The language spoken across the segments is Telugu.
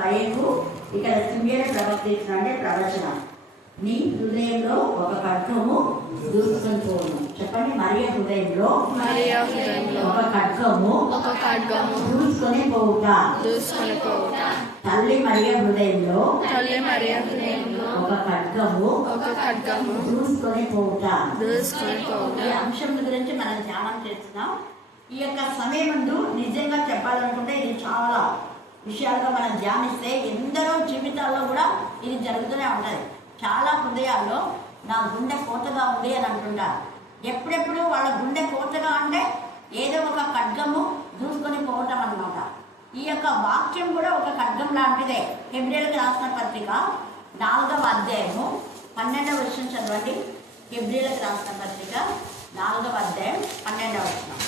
భయము ఇక్కడ సింగేర ప్రవర్తించిన అంటే ప్రవచనం. నీ హృదయంలో ఒక ఖడ్గము దూసుకొని పోను. చెప్పండి, మరియ హృదయంలో ఒక ఖడ్గము దూసుకొని పోవుట. తల్లి మరియ హృదయంలో ఒక ఖడ్గము దూసుకొని పోవుట. ఈ అంశం గురించి మనం ధ్యానం చేస్తున్నాం. ఈ యొక్క సమయం ముందు నిజంగా చెప్పాలనుకుంటే ఇది చాలా విషయాలుగా మనం ధ్యానిస్తే ఎందరో జీవితాల్లో కూడా ఇది జరుగుతూనే ఉంటుంది. చాలా హృదయాల్లో నా గుండె కోతగా ఉంది అని అంటుంటారు. ఎప్పుడెప్పుడు వాళ్ళ గుండె కోతగా అంటే ఏదో ఒక ఖడ్గము దూసుకొని పోవటం అన్నమాట. ఈ యొక్క వాక్యం కూడా ఒక ఖడ్గం లాంటిదే. హెబ్రీయులకు రాసిన పత్రిక 4వ అధ్యాయము 12వ వచనం చదవండి. హెబ్రీయులకు రాసిన పత్రిక 4వ అధ్యాయం 12వ వచనం.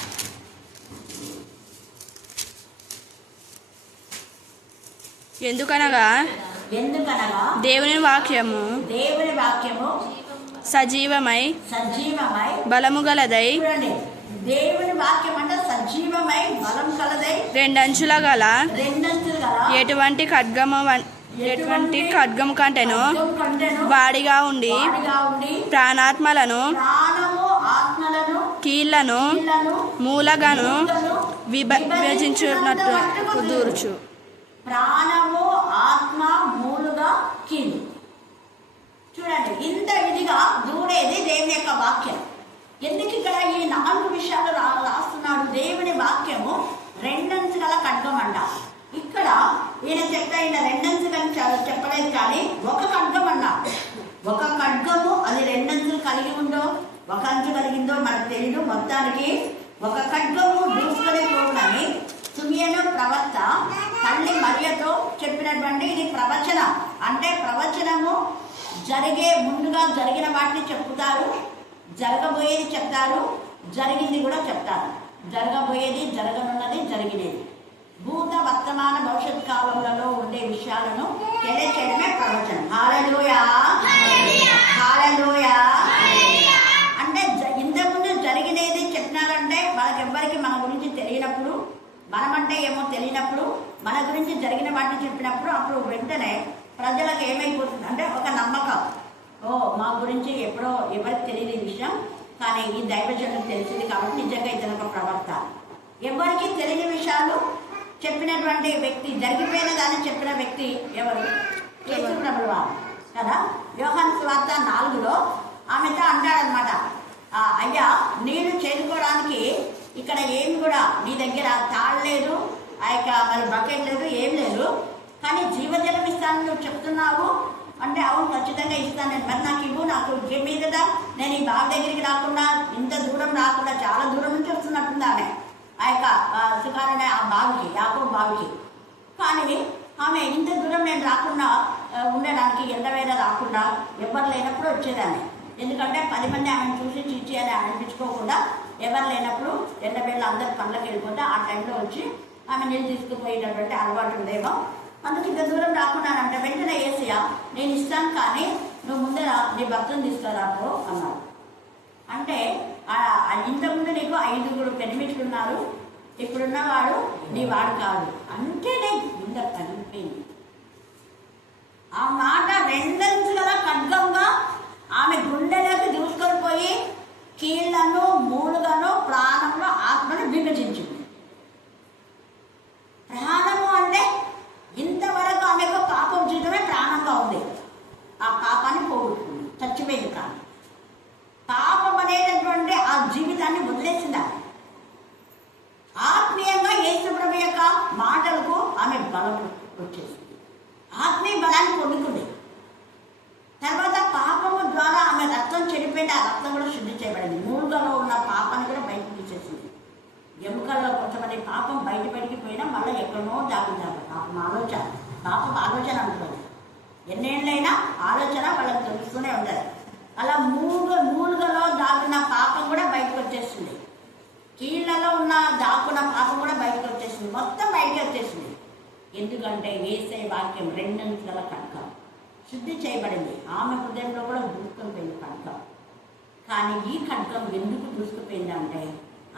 ఎందుకనగా దేవుని వాక్యము సజీవమై బలము గలదై, దేవుని వాక్యం అంటే సజీవమై బలం కలదై, రెండంచుల గల ఎటువంటి ఖడ్గము కంటేను వాడిగా ఉండి ప్రాణాత్మలను కీళ్లను మూలగాను విభజించున్నట్టు కుదుర్చు. ప్రాణము ఆత్మ మూలుగా కీలు. చూడండి, ఇంత ఇదిగా దూరేది దేవుని యొక్క వాక్యం. ఎందుకు ఇక్కడ ఈ 4 విషయాలు రాస్తున్నాడు? దేవుని వాక్యము రెండంచు గల ఖడ్గం అంట. ఇక్కడ ఈయన ఈయన రెండంచు చెప్పలేదు, కానీ ఒక ఖడ్గం అన్నా. ఒక ఖడ్గము అది రెండంచులు కలిగి ఉందో ఒక అంచు కలిగిందో మనకు తెలియదు. మొత్తానికి ఒక ఖడ్గము దూసుకొని పోవడానికి సుమియను ప్రవక్త తల్లి మరియతో చెప్పినటువంటి ఇది ప్రవచనం. అంటే ప్రవచనము ముందుగా జరిగిన వాటిని చెప్తారు, జరగబోయేది చెప్తారు, జరిగింది కూడా చెప్తారు. జరగబోయేది, జరగనున్నది, జరిగినది, భూత వర్తమాన భవిష్యత్ కాలంలో ఉండే విషయాలను తెలియచేయడమే ప్రవచనం. హల్లెలూయా, హల్లెలూయా. అంటే ఇంతకుముందు జరిగినది చెప్పినారంటే వాళ్ళకెవ్వరికి మన గురించి తెలియనప్పుడు, మనమంటే ఏమో తెలియనప్పుడు, మన గురించి జరిగిన వాటిని చెప్పినప్పుడు అప్పుడు వెంటనే ప్రజలకు ఏమైపోతుంది అంటే ఒక నమ్మకం. మా గురించి ఎప్పుడో ఎవరికి తెలియని విషయం, కానీ ఈ దైవజనులకు తెలిసింది కాబట్టి నిజంగా ఇతను ఒక ప్రవక్త. ఎవరికి తెలియని విషయాలు చెప్పినటువంటి వ్యక్తి, జరిగిపోయిన దాన్ని చెప్పిన వ్యక్తి ఎవరు? యేసు ప్రభువు వారు కదా. యోహాను సువార్త 4లో ఆమెతో అంటాడనమాట, అయ్యా నీళ్లు చేరుకోవడానికి ఇక్కడ ఏం కూడా నీ దగ్గర తాళలేదు, ఆ యొక్క మరి బకెట్ లేదు, ఏం లేదు, కానీ జీవజలం ఇస్తాను నువ్వు చెప్తున్నావు అంటే అవును ఖచ్చితంగా ఇస్తాను నేను, మరి నాకు ఇవ్వు, నాకు ఏమీ కదా, నేను ఈ బావి దగ్గరికి రాకుండా ఇంత దూరం రాకుండా చాలా దూరం నుంచి వస్తున్నట్టుంది ఆమె ఆ యొక్క సుఖాలనే ఆ బావికి, యాకోబు బావికి. కానీ ఆమె ఇంత దూరం నేను రాకుండా ఉండడానికి ఎండవేళ రాకుండా ఎవరు లేనప్పుడు వచ్చేదాన్ని. ఎందుకంటే 10 మంది ఆమెను చూసి చీచి అని అనిపించుకోకుండా ఎవరు లేనప్పుడు ఎండవేళ అందరు పనులకు వెళ్ళిపోతే ఆ టైంలో వచ్చి ఆమె నీళ్ళు తీసుకుపోయేటటువంటి అలవాటు ఉందేమో, అందుకు ఇంత దూరం రాకున్నానంటే వెంటనే యేసయ్య నేను ఇస్తాను, కానీ నువ్వు ముందర నీ భక్తుని తీసుకురాపో అన్నాడు. అంటే ఇంతకుముందు నీకు 5 పెనిమిట్లున్నారు, ఇప్పుడున్నవాడు నీ వాడు కాదు అంటేనే ఇంత కలిగిపోయింది. ఆ మాట రెండంచుల ఖడ్గంగా ఆమె గుండెలోకి దూసుకొని పోయి కీళ్లను మూలుగాను ప్రాణంలో ఆత్మను విభజించింది. ప్రాణము అంటే ఇంతవరకు ఆమెకు పాపం జీవితమే ప్రాణంగా ఉంది. ఆ పాపాన్ని పోగొట్టుకుంది, చచ్చిపోయింది ప్రాణం. పాపం అనేటటువంటి ఆ జీవితాన్ని వదిలేసింది. ఆత్మీయంగా యేసు ప్రభు యొక్క మాటలకు ఆమె బలం వచ్చేసింది, ఆత్మీయ బలాన్ని పొందుకుంది. తర్వాత పాపము ద్వారా ఆమె రక్తం చెడిపోయింది, ఆ రక్తం కూడా శుద్ధి చేయబడింది. మూలుగలో ఉన్న పాపాన్ని కూడా బయటకు తీసేసింది. ఎముకల్లో కొంతమంది పాపం బయటికి పోయినా మళ్ళీ ఎక్కడనో దాగుతారు. పాపం ఆలోచన అనుకోండి, ఎన్నేళ్ళైనా ఆలోచన వాళ్ళకి తెలుస్తూనే ఉంటుంది. అలా మూలుగలో దాగున్న పాపం కూడా బయటకు వచ్చేసింది. కీళ్లలో ఉన్న దాక్కున్న పాపం కూడా బయటకు వచ్చేసింది, మొత్తం బయటకు వచ్చేసింది. ఎందుకంటే యేసయ్య వాక్యం రెండంచుల ఖడ్గం శుద్ధి చేయబడింది. ఆమె హృదయంలో కూడా దూసుకుపోయింది ఖడ్గం. కానీ ఈ ఖడ్గం ఎందుకు దూసుకుపోయిందంటే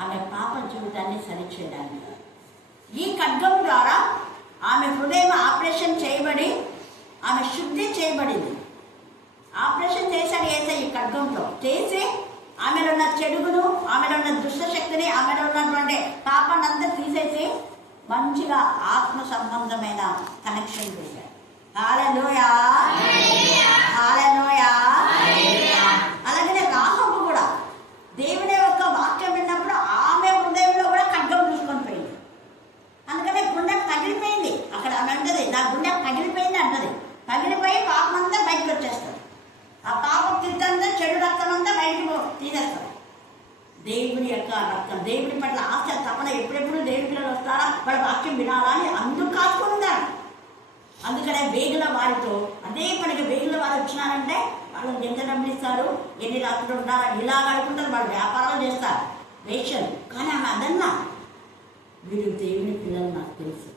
ఆమె పాప జీవితాన్ని సరిచేయడానికి. ఈ ఖడ్గం ద్వారా ఆమె హృదయం ఆపరేషన్ మంచిగా ఆత్మ సంబంధమైన కనెక్షన్ చేశారు. హల్లెలూయా, హల్లెలూయా. అలాగనే రాహబు కూడా దేవుని యొక్క వాక్యం విన్నప్పుడు ఆమె హృదయంలో కూడా ఖడ్గం చూసుకొని పోయింది. అందుకనే గుండె పగిలిపోయింది. అక్కడ ఆమె అంటది, నా గుండె పగిలిపోయింది అంటది. పగిలిపోయి పాపం అంతా బయటకు వచ్చేస్తుంది. ఆ పాపం తిట్టంతా చెడు రక్తం అంతా బయటకు తీసేస్తారు. దేవుని యొక్క రక్తం, దేవుని పట్ల ఆశ తపన, ఎప్పుడెప్పుడు దేవుని పిల్లలు వస్తారా వాళ్ళ వాక్యం వినాలా అని అందుకు కాసుకొని ఉన్నారు. అందుకనే వేగుల వారితో అదే పనికి వేగుల వారు వచ్చినారంటే వాళ్ళకి ఎంత డబ్బులు ఇస్తారు, ఎన్ని రాత్రులు ఉంటారా, ఇలా అనుకుంటారు. వాళ్ళు వ్యాపారాలు చేస్తారు, వేషాలు. కానీ ఆమె అదన్నా, వీరు దేవుని పిల్లలు నాకు తెలుసు,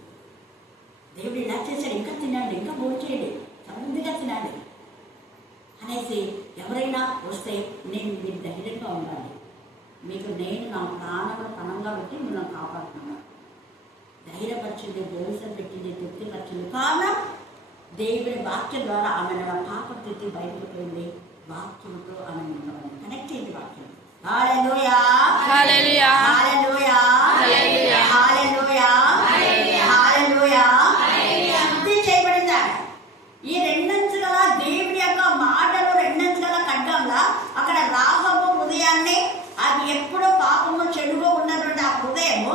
దేవుడు ఇలా చేశాడు, ఇంకా తినండి, ఇంకా భోంచేయండి, సమృద్ధిగా తినండి అనేసి ఎవరైనా వస్తే నేను మీరు ధైర్యంగా ఉండాలి, మీకు నేను నా ప్రాణములు పణంగా పెట్టి మిమ్మల్ని కాపాడుతున్నాను, ధైర్యపరిచింది, భరోసా పెట్టింది, తృప్తిపరిచింది. కారణం దేవుని వాక్యం ద్వారా ఆమె పాప తిట్టి బయటకు పోయింది. వాక్యంతో ఆమె కనెక్ట్ అయింది. వాక్యం. హల్లెలూయా, హల్లెలూయా, హల్లెలూయా, హల్లెలూయా, హల్లెలూయా, హల్లెలూయా. శుద్ధి చేయబడింది ఆమె. ఈ రెండంచుల దేవుని యొక్క మాటలు, రెండంచుల ఖడ్గంలా అక్కడ రాహబు హృదయాన్ని, అది ఎప్పుడో పాపము చెడుగా ఉన్నటువంటి ఆ హృదయం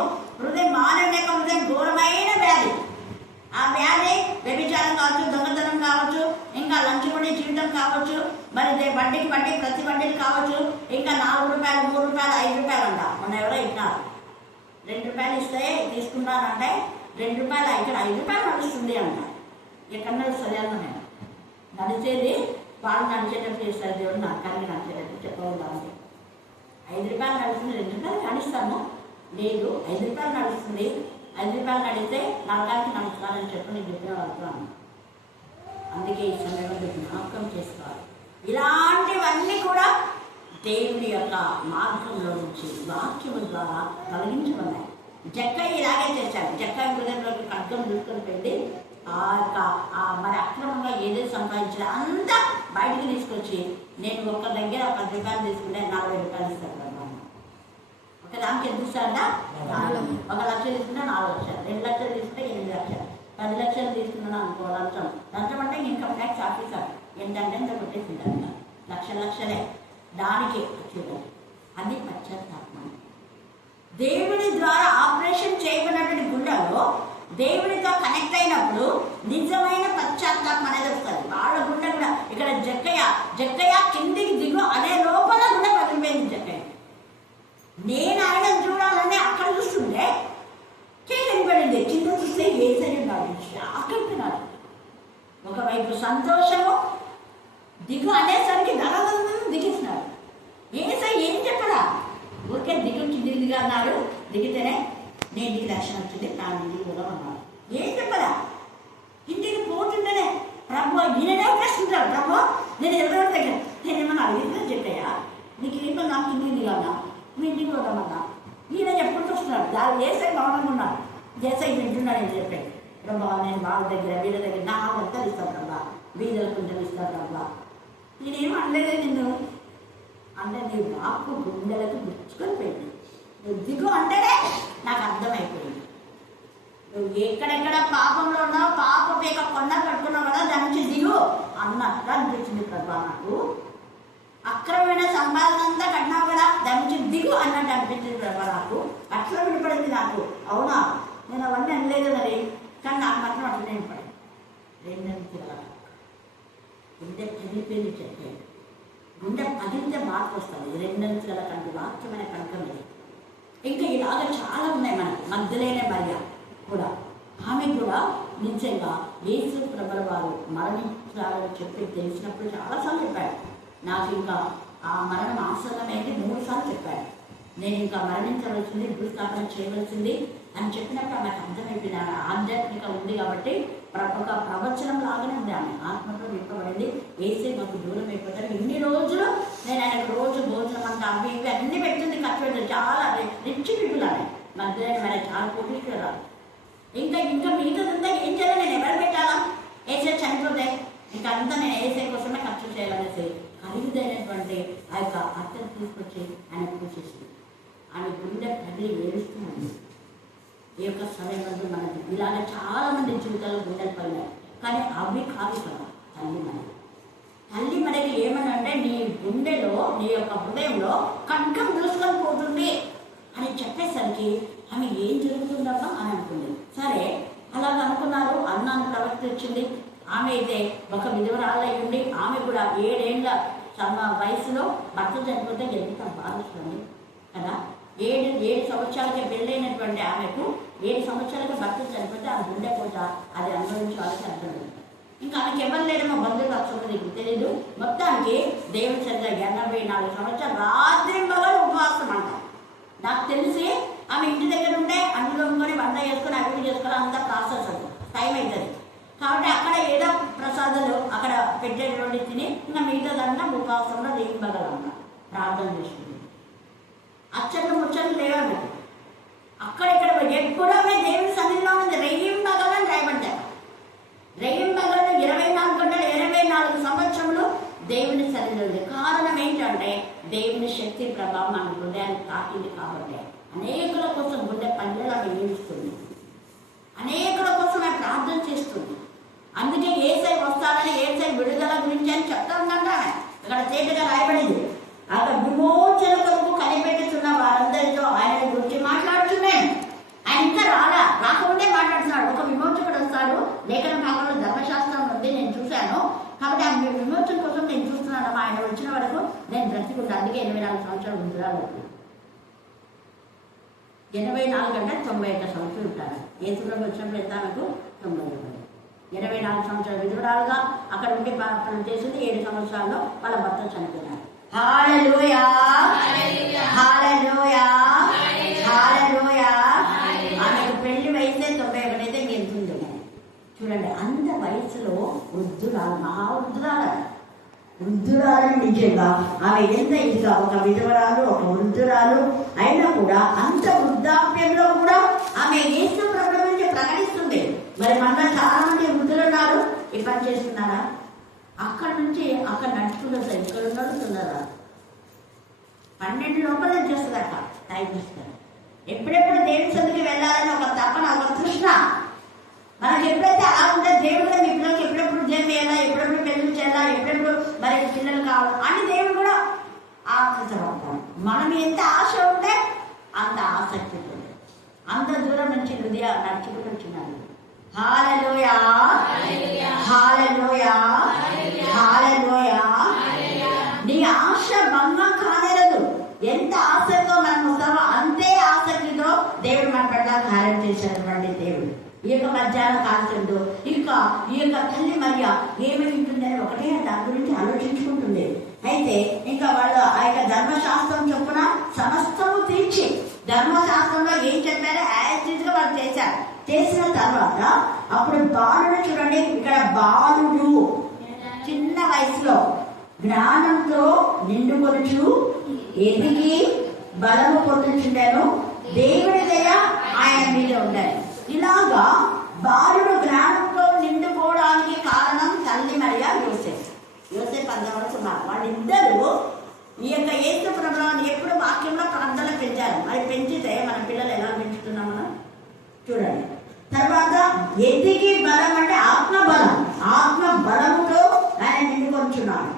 మానవ యొక్క హృదయం ఘోరమైన వ్యాధి. ఆ వ్యాధి వ్యభిచారం కావచ్చు, దొంగతనం కావచ్చు, ఇంకా లంచగొండి జీవితం కావచ్చు, మరి వడ్డీకి వడ్డీ, ప్రతి వడ్డీలు కావచ్చు, ఇంకా 4 రూపాయలు, 3 రూపాయలు, 5 రూపాయలు అంట. మొన్న ఎవరో ఇచ్చినారు, 2 రూపాయలు ఇస్తే తీసుకున్నారంటే 2 రూపాయలు, ఇక్కడ 5 రూపాయలు నడుస్తుంది అంట. ఎక్కడ నడుస్తుంది అన్న నేను నడిచేది వాళ్ళు నడిచేటట్టు చేస్తారు. దేవుడు నా అక్కడికి నడిచేటట్టు చెప్పవద్దామంటే 5 రూపాయలు నడుస్తుంది, 2 రూపాయలు నడుస్తాము, లేదు 5 రూపాయలు నడుస్తుంది, 5 రూపాయలు నడిస్తే నరకానికి నడుస్తానని చెప్పి నేను చెప్పిన వెళ్తాను. అందుకే ఈ సమయంలో జ్ఞాపకం చేసుకోవాలి. ఇలాంటివన్నీ కూడా దేవుని యొక్క మార్గంలో నుంచి వాక్యము ద్వారా తొలగించబడ్డాయి. జక్కయ్య ఇలాగే చేశాడు. జక్కయ్య హృదయంలోకి ఖడ్గం దూసుకొని పోయింది. ఆ యొక్క మరి అక్రమంగా ఏదైతే సంపాదించాలో అంతా బయటికి తీసుకొచ్చి, నేను ఒక దగ్గర 10 రూపాయలు తీసుకుంటే 40 రూపాయలు ఇస్తాను. ఒక దానికి ఎంత ఇస్తాడా? 1 లక్ష తీసుకుంటే 4 లక్షలు, 2 లక్షలు తీసుకుంటే 8 లక్షలు, 10 లక్షలు తీసుకున్నాను అనుకో లంచం. లంచం అంటే ఇన్కమ్ ట్యాక్స్ ఆఫీసర్ ఏంటంటే ఎంత కొట్టేసిందంట, లక్షలే దానికి వచ్చేది. అది పశ్చాత్తాపం. దేవుని ద్వారా ఆపరేషన్ చేయబడినటువంటి గుండెలో దేవునితో కనెక్ట్ అయినప్పుడు నిజమైన పశ్చాత్తాపం అనేది వస్తుంది. వాళ్ళ గుండె కూడా ఇక్కడ జక్కయ్య కిందికి దిగు అనే లోపల గుండె పగిలిపోయింది. జక్కయ్య నేను ఆయన చూడాలని అక్కడ చూస్తుంటే చేయబడింది. కింద చూస్తే ఏసరి అక్కడున్నాడు. ఒకవైపు సంతోషము, దిగు అనేసరికి ధనవంతం దిగిస్తున్నాడు. ఏసై ఏం చెప్పరా, ఊరికే కిందికి దిగా అన్నాడు. దిగితేనే నేను ఇంటికి లక్ష్యం వచ్చింది, నా ఇంటికి కూడా అన్నాడు. ఏం చెప్పరా, ఇంటికి పోతుంటేనే ప్రభు ఈయననే ప్రశ్నించాడు. ప్రభు నేను ఎవరెవరి దగ్గర నేనేమన్నా అడిగితే చెప్పాయా, నీకు ఏమో నాకు ఇంటికి దిగానా, మీ ఇంటికి పోదామన్నా. ఈయన ఎప్పుడు చూస్తున్నాడు, దాని ఏసై మౌనంగా ఉన్నాడు. ఏసై వింటున్నాడు అని చెప్పాడు. ప్రభా నేను వాళ్ళ దగ్గర వీళ్ళ దగ్గర నా అంతా ఇస్తాను ప్రభా, వీళ్ళ కొంచెం ఇస్తాను ప్రభా. నేనేమో అనలేదు నిన్ను అంటే, నీ వాక్కు గుండెలకు గుచ్చుకొని పోయింది. నువ్వు దిగు అంటేనే నాకు అర్థమైపోయింది. నువ్వు ఎక్కడెక్కడ పాపంలో ఉన్నావు, పాప పేక కొండ కట్టుకున్నావు కదా, దాని నుంచి దిగు అన్నట్టు అనిపించింది ప్రభా. నాకు అక్రమమైన సంపాదన అంతా కట్టినావు కదా, దాని నుంచి దిగు అన్నట్టు అనిపించింది ప్రభా. నాకు అట్లా వినపడింది. నాకు అవునా, నేను అవన్నీ అనలేదు మరి, కానీ నాకు మాత్రం అట్లనే వినపడింది. 2 గుండె పగిలిపోయింది. చెప్పాడు గుండె పగిలితే మార్పు వస్తుంది. 2 కంటే వాక్యమైన కనుక ఇది. ఇంకా ఇలాగ చాలా ఉన్నాయి. మనకు మగ్ధలేనే మరియ కూడా, ఆమె కూడా నిజంగా యేసు ప్రభుల వారు మరణించాలని చెప్పి తెలిసినప్పుడు చాలాసార్లు చెప్పాడు. నాకు ఇంకా ఆ మరణం ఆసన్నమైంది 3 సార్లు చెప్పాడు. నేను ఇంకా మరణించవలసింది, భూస్థాపన చేయవలసింది అని చెప్పినప్పుడు ఆమెకు అర్థమైపోయింది. ఆమె ఆధ్యాత్మిక ఉంది కాబట్టి ఒక ప్రవచనం లాగానే ఉంది. ఆమె ఆత్మతో నింపబడింది. ఏసే మాకు దూరం అయిపోతారు. ఇన్ని రోజులు నేను ఆయనకు రోజు భోజనం అంతా అవి ఇవి అన్ని పెట్టింది, ఖర్చు పెట్టింది. చాలా రిచ్ పీపుల్ ఆమె, మధ్యలో మన చాలా కోటీశ్వరాలు. ఇంకా మిగతాదంతా ఏం చేయాలి, నేను ఎవరు పెట్టాలా, ఏసే చనిపోతే ఇంకా అంతా నేను ఏసే కోసమే ఖర్చు చేయాలనేసి ఖరీదైనటువంటి ఆ యొక్క అత్తను తీసుకొచ్చి ఆయన పూజేసింది. ఆమె గుండె పగిలి ఏడుస్తుంది. ఈ యొక్క సమయంలో మనకి ఇలాగ చాలా మంది జీవితాలు గుండెలు పడినాయి. కానీ అవి కాదు కదా తల్లి మనకి. తల్లి మనకి ఏమని అంటే నీ గుండెలో నీ యొక్క హృదయంలో ఖడ్గం దూసుకొని పోతుంది అని చెప్పేసరికి ఆమె ఏం జరుగుతుందమ్మా అని అనుకుంది. సరే అలాగ అనుకున్నారు. అన్నాను ప్రవక్త వచ్చింది. ఆమె అయితే ఒక విధవరాలై ఉండి ఆమె కూడా 7 ఏళ్ళ వయసులో భర్త చనిపోతే ఎంత బాధిస్తుంది కదా. 7 సంవత్సరాలకి పెళ్ళైనటువంటి ఆమెకు 7 సంవత్సరాలకి భర్త చనిపోతే ఆ గుండె పూట అది అనుభవించాల్సి అర్థం. ఇంకా ఆమెకి ఎవరు లేడమో బంధువులు వస్తుందో నీకు తెలీదు. మొత్తానికి దేవుని చదివ 84 సంవత్సరాలు రాత్రి మగలు ఉపవాసం అంట. నాకు తెలిసి ఆమె ఇంటి దగ్గర ఉంటే అన్ను దొంగకొని వంట చేసుకొని అభివృద్ధి చేసుకొని అంత ప్రాసెస్ అది టైం అవుతుంది. కాబట్టి అక్కడ ఏదో ప్రసాదాలు అక్కడ పెట్టేటువంటి తిని ఇంకా మిగతాదంతా ఉపవాసంలో రేగి మగలంట ప్రార్థన చేసుకుంది. అచ్చట్లు ముచ్చట్లు లేవన్నట్టు అక్కడిక్కడ ఎప్పుడో దేవుని సన్నిధిలో ఉంది. రెయ్యం మగలని రాయబడ్డారు. రెయ్యం మగలు 24 గంటలు 24 సంవత్సరములు దేవుని సన్నిధిలో ఉంది. కారణం ఏంటంటే దేవుని శక్తి ప్రభావం మన హృదయాన్ని తాకింది కాబట్టి అనేకుల కోసం గుండె పల్లెలు ఆమె ఏడుస్తుంది. అనేకుల కోసం ఆమె ప్రార్థన చేస్తుంది. అందుకే ఏసై వస్తాడని ఏసై విడుదల గురించి అని చెప్తా ఉందంట. ఇక్కడ తేటగా రాయబడింది. అక్కడ విమోచన కొరకు కనిపెట్టుతున్న వారందరితో ఆయన గురించి మాట్లాడుతున్నాను. ఆయన ఇంకా రాకముందే మాట్లాడుతున్నాడు. ఒక విమోచకుడు వస్తాడు. లేఖన భాగంలో ధర్మశాస్త్రం ఉంది, నేను చూశాను. కాబట్టి ఆ విమోచన కోసం నేను చూస్తున్నాను. ఆయన వచ్చిన వరకు నేను బ్రతికుంటాను. అందుకే 84 సంవత్సరాలు ఉంటున్నారు. 84 అంటే 91 సంవత్సరాలు ఉంటారు. యేసుప్రభు వచ్చినప్పుడు ఎంత ఆమెకు 90. 84 సంవత్సరాల విధురాలుగా అక్కడ ఉండి పని చేసింది. 7 సంవత్సరాల్లో వాళ్ళ భర్త చనిపోయినారు. హల్లెలూయా, హల్లెలూయా, హల్లెలూయా. ఆమెకు పెళ్లి వయసే 91 అయితే గెలుతుంది. చూడండి, అంత వయసులో వృద్ధురాలు, వృద్ధురాలని నిజంగా ఆమె ఎంత ఇదిగా ఒక విధవరాలు, ఒక వృద్ధురాలు అయినా కూడా అంత వృద్ధాప్యంలో కూడా ఆమె యేసు ప్రభువు గురించి ప్రకటిస్తుంది. మరి మన చాలా మంది వృద్ధులు ఉన్నారు, ఈ పని చేస్తున్నారా? అక్కడ నుంచి అక్కడ నడుచుకుంటూ వస్తారు. ఇక్కడ నడుస్తున్నారా? 12 లోపల చేస్తుందట టైం ఇస్తారు. ఎప్పుడెప్పుడు దేవుని సన్నిధికి వెళ్ళాలని ఒక తపన, ఒక తృష్ణ మనకి ఎప్పుడైతే అలా ఉంటే దేవుడు మీ పిల్లలకి ఎప్పుడెప్పుడు ఉద్యోగం చేయాలా, ఎప్పుడెప్పుడు పెళ్లి చేయాలా, ఎప్పుడెప్పుడు మరి పిల్లలు కావాలి అని దేవుడు కూడా ఆశించబడతాడు. మనం ఎంత ఆశ ఉంటే అంత ఆసక్తి ఉంటుంది. అంత దూరం నుంచి హృదయ నడుచుకుంటూ వచ్చినాడు. హల్లెలూయా, హల్లెలూయా, హల్లెలూయా. నీ ఆశ భంగం కానేరదు. ఎంత ఆసక్తితో మనం వస్తామో అంతే ఆసక్తితో దేవుడు మన పట్ల కార్యం చేసినటువంటి దేవుడు. ఈ యొక్క మధ్యాహ్న కాలంలో ఇంకా ఈ యొక్క తల్లి మరియ ఏమి ఉంటుందని ఒకటే దాని గురించి ఆలోచించుకుంటుంది. అయితే ఇంకా వాళ్ళు ఆ యొక్క ధర్మశాస్త్రం చొప్పున సమస్తము తీర్చి ధర్మశాస్త్రంలో ఏం చెప్పారో యాజిగా వాళ్ళు చేశారు. చేసిన తర్వాత అప్పుడు బాలుడు చూడండి, ఇక్కడ బాలుడు చిన్న వయసులో జ్ఞానంతో నిండుకొనుచు ఎదిగి బలము పొందుచుండెను. దేవుడి దయ ఆయన మీద ఉండాలి. ఇలాగా బాలుడు జ్ఞానంతో నిండుకోవడానికి కారణం తల్లి మరియ యోసేపు. యోసేపు అందవలసి ఉన్నారు. వాళ్ళిద్దరూ ఈ యొక్క యేసు ప్రభువుని ఎప్పుడు వాక్యంలో ప్రార్థనలు పెంచారు. మరి పెంచితే మన పిల్లలు ఎలా పెంచుతున్నాం మనం చూడండి. తర్వాత ఎదిగి బలం అంటే ఆత్మబలం, ఆత్మ బలముతో ఆయన నిండుకొంచున్నాడు.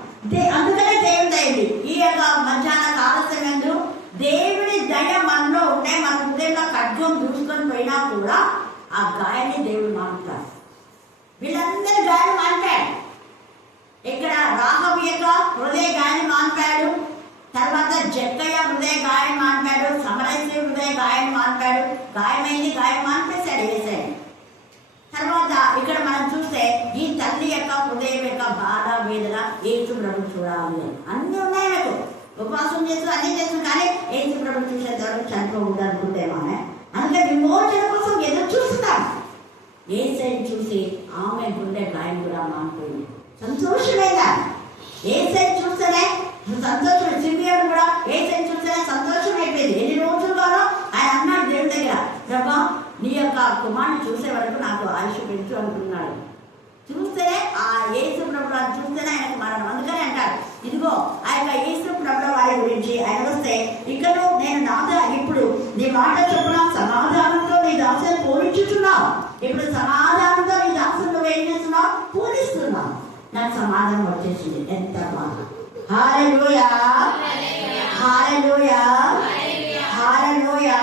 అందుకనే దేవుని దయండి ఈ యొక్క మధ్యాహ్న కాల సమయంలో దేవుడి దయ మనలో ఉంటే మన హృదయంలో ఖడ్గం దూసుకొని పోయినా కూడా ఆ గాయాన్ని దేవుడు మానుతాడు. వీళ్ళందరూ గాయాన్ని మానిపాడు. ఇక్కడ రాహబు యొక్క హృదయ గాయాన్ని మానిపాడు. తర్వాత జక్కయ్య హృదయ గాయం మానిపాడు. సమరస్య హృదయ గాయం మానిపాడు. గాయమైంది, గాయం మానిపేశాడు వేసాడు. తర్వాత ఇక్కడ మనం చూస్తే ఈ తల్లి యొక్క హృదయం యొక్క బాధ వేదన యేసు ప్రభు చూడాలి అన్నీ ఉన్నాయి. నాకు ఉపవాసం చేస్తూ అన్నీ చేస్తూ కానీ యేసు ప్రభు చూసేంత వరకు చనిపోకూడదు అనుకుంటేమో. అందుకే విమోచన కోసం ఎదురు చూస్తాం. ఏసైని చూసి ఆమె గుండె గాయం కూడా మానిపోయింది. సంతోషమేగా ఏసైని చూస్తేనే సంతోషం. సిమియోను కూడా ఏసైని చూస్తేనే సంతోషం అయిపోయింది. ఎన్ని రోజులుగానో ఆయన అన్నాడు దేవుడి దగ్గర, ప్రభా నీ యొక్క కుమారుని చూసే వరకు నాకు ఆయుష్ పెంచు అనుకున్నాడు. చూస్తేనే ఆ యేసు ప్రభువుని చూస్తేనే ఆయనకు మరణం. అందుకని అంటారు, ఇదిగో ఆ యొక్క యేసు ప్రభువు వారి గురించి ఆయన వస్తే ఇక్కడ నేను నాదా ఇప్పుడు నీ మాట చొప్పున సమాధానంతో నీ దాసుని పూరించుతున్నావు. ఇప్పుడు సమాధానంతో నీ దాసుని నువ్వు ఏం చేస్తున్నావు? పూరిస్తున్నావు. నాకు సమాధానం వచ్చేసింది. ఎంత బాగా! హల్లెలూయా, హల్లెలూయా, హల్లెలూయా.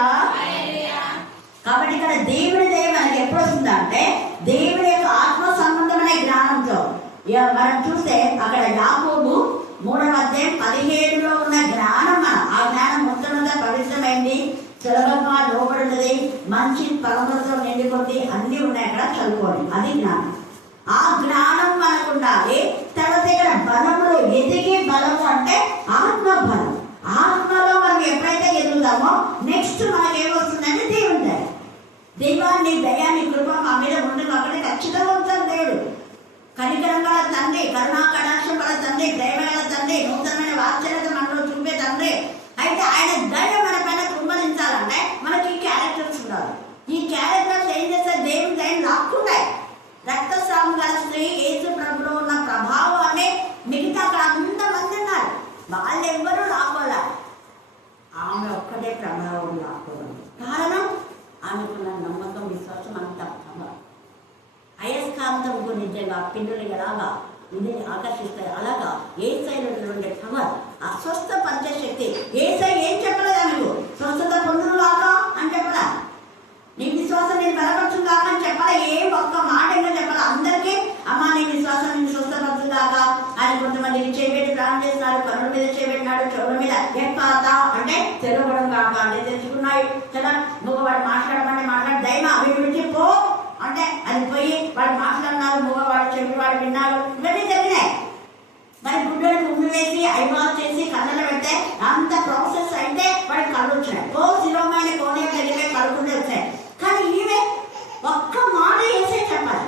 కాబట్టి ఇక్కడ దేవుడి దయ మనకి ఎప్పుడు వస్తుందంటే దేవుడి యొక్క ఆత్మ సంబంధమైన జ్ఞానంతో. మనం చూస్తే అక్కడ యాకోబు 3వ అధ్యాయం 17లో ఉన్న జ్ఞానం, ఆ జ్ఞానం మొత్తం పవిత్రమైంది, సులభంగా లోబడినది, మంచి పరమతో నిండిపోతుంది, అన్ని ఉన్నాయి అక్కడ, చదువుకోండి. అది జ్ఞానం. ఆ జ్ఞానం మనకు ఉండాలి. తర్వాత ఇక్కడ బలములు, ఎదిగే బలము అంటే ఆత్మ బలం. ఆత్మలో మనం ఎప్పుడైతే ఎదుగుతామో నెక్స్ట్ మనకి ఏమొస్తుందంటే దేవుని దయ. దైవాన్ని దయాన్ని కృప మా మీద ఉండి కాబట్టి ఖచ్చితంగా ఉంటారు దేవుడు. కనికరం గల తండ్రి, కరుణా కటాక్షం గల తండ్రి, ప్రేమ గల తండ్రి, నూతనమైన వాత్సల్యత మనలో చూపే తండ్రి. అయితే ఆయన దయ మన పైన కుమ్మరించాలంటే మనకి ఈ క్యారెక్టర్స్ ఉండాలి. ఈ క్యారెక్టర్స్ ఏం చేస్తే దేవుని దయని లాక్కుంటాయి. రక్తస్రావం గల స్త్రీ యేసు ప్రభులో ఉన్న ప్రభావాన్ని మిగతా అక్కడ అంతమంది ఉన్నారు, వాళ్ళెవ్వరూ లాక్కోలే. ఆమె ఒక్కటే ప్రభావం లాక్కోవాలి. కారణం ఆమెకున్న నమ్మకం, విశ్వాసం అంతా అయస్కాంతం నిజంగా పిల్లలు ఎలాగా ఇది ఆకర్షిస్తాయి, అలాగా ఏసైలో ఉండే పవర్, ఆ స్వస్థ పంచశక్తి. ఏసై ఏం చెప్పలేదా నీకు? స్వస్థత పొందును కాక అని చెప్పరా? నీ విశ్వాసం నేను బలపరచు కాక అని చెప్పాలా? ఏ ఒక్క మాట ఇంకా చెప్పాలా? అందరికీ అమ్మా నీ విశ్వాసం నేను స్వస్థపరచు కాక అని. కొంతమందికి చేపెట్టి ప్రాణం చేస్తున్నారు, కనుల మీద చేపెట్టినాడు, చెవుల మీద ఎక్కాత అంటే తెరవడం కాక అంటే తెచ్చుకున్నాయి కదా. మగవాడు మాట్లాడమంటే మాట్లాడి దైమా వీడు విడిచిపో అంటే అది పోయి వాడు మాట్లాడినారు, మగవాడు చెవివాడు విన్నారు, ఇవన్నీ జరిగినాయి. మరి గుడ్డలకు ఉమ్మి వేసి ఐబాల్ చేసి కళ్ళలో పెడితే అంత ప్రాసెస్ అయితే వాడికి కళ్ళు వచ్చినాయి. ఓ శిరోమైన కోనే జరిగే కడుకుంటే వచ్చాయి. కానీ ఈమె ఒక్క మాట వేసే చెప్పాలి.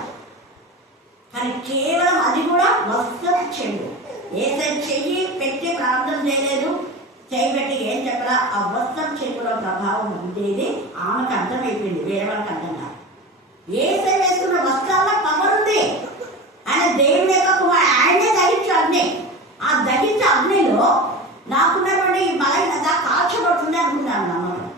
కానీ కేవలం అది కూడా వస్త్రం చెయ్యి ఏసై చెయ్యి పెట్టి ప్రార్థన చేయలేదు, చేయి పెట్టి ఏం చెప్పరా? ఆ వస్త్రం చెయ్యిలో ప్రభావం ఉండేది ఆమెకు అర్థమైపోయింది, వేరే వాళ్ళకి అర్థం కాదు. ఏసై వేసుకున్న వస్త్రాల్లో పవర్ ఉంది. ఆయన దేవుని యొక్క కుమారుడు, ఆయనే దహించే అగ్ని. ఆ దహించే అగ్నిలో నాకున్నటువంటి ఈ బలహీనత కాల్చబడుతుంది అనుకున్నాను నమ్మకం.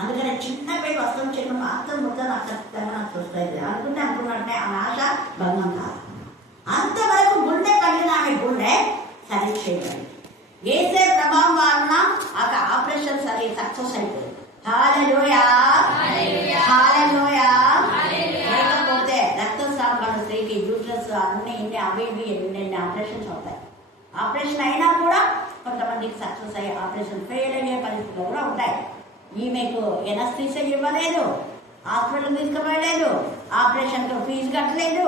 అందుకని చిన్న పోయి వస్త్రం చేయడం మాత్రం మొత్తం నాకు ఖచ్చితంగా నాకు చూస్తుంది అనుకున్నట్టే ఆ ఆశ భంగం కాదు. అంతవరకు గుండె కలిగిన ఆమె గుండె సరి చేయబడింది. ఏసే ప్రభావం వలన ఒక ఆపరేషన్ సరి సక్సెస్ అయిపోయింది. హల్లెలూయా, హల్లెలూయా. లేకపోతే రక్తస్రావం స్త్రీకి యూట్రస్ అన్ని ఇన్ని అవి ఇవి ఎన్ని ఆపరేషన్స్ అవుతాయి. ఆపరేషన్ అయినా కూడా కొంతమందికి సక్సెస్ అయ్యే, ఆపరేషన్ ఫెయిల్ అయ్యే పరిస్థితులు కూడా ఉంటాయి. ఈమెకు ఎనస్థీసియా ఇవ్వలేదు, హాస్పిటల్ తీసుకుపోయలేదు, ఆపరేషన్తో ఫీజు కట్టలేదు,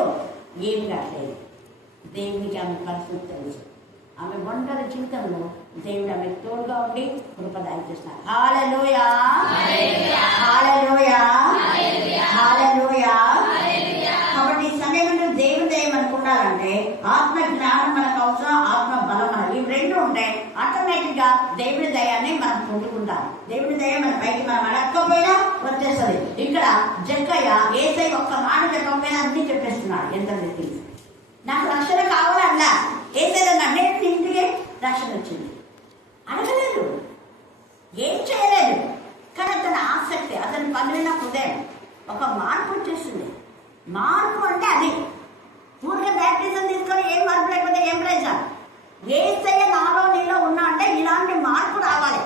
ఏమి కట్టలేదు. దేవునికి ఆమె పరిస్థితి తెలుసు. ఆమె ఒంటరి జీవితంలో దేవుడు ఆమెకు తోడుగా ఉండి కృపదాయం చేస్తున్నారు. హల్లెలూయా, హల్లెలూయా, హల్లెలూయా. కాబట్టి ఈ సమయంలో దేవుని దయ మనకు ఉండాలంటే ఆత్మ జ్ఞానం మనకు అవసరం, ఆత్మ బలం మనకు. ఇవి రెండు ఉంటే ఆటోమేటిక్ గా దేవుని దయాన్ని మనం పొందుకుంటాం. దేవుని దయ మన పైకి మనం అడగకపోయినా వచ్చేస్తుంది. ఇక్కడ జక్కయ్య ఏసై ఒక్క మాట చెప్పకపోయినా అన్ని చెప్పేస్తున్నాడు. ఎంత తెలిసి నాకు రక్షణ కావాలన్నా ఏసైనా నేను ఇంటికి రక్షణ వచ్చింది అడగలేదు, ఏం చేయలేదు. కానీ అతని ఆసక్తి, అతని పనుల హృదయం ఒక మార్పు వచ్చేసింది. మార్పు అంటే అది పూర్తిగా బ్యాప్టిజం తీసుకొని ఏం మార్పు లేకపోతే ఏం ప్రయోజనం? ఏసయ్య నాలో నీలో ఉన్నా అంటే ఇలాంటి మార్పు రావాలి.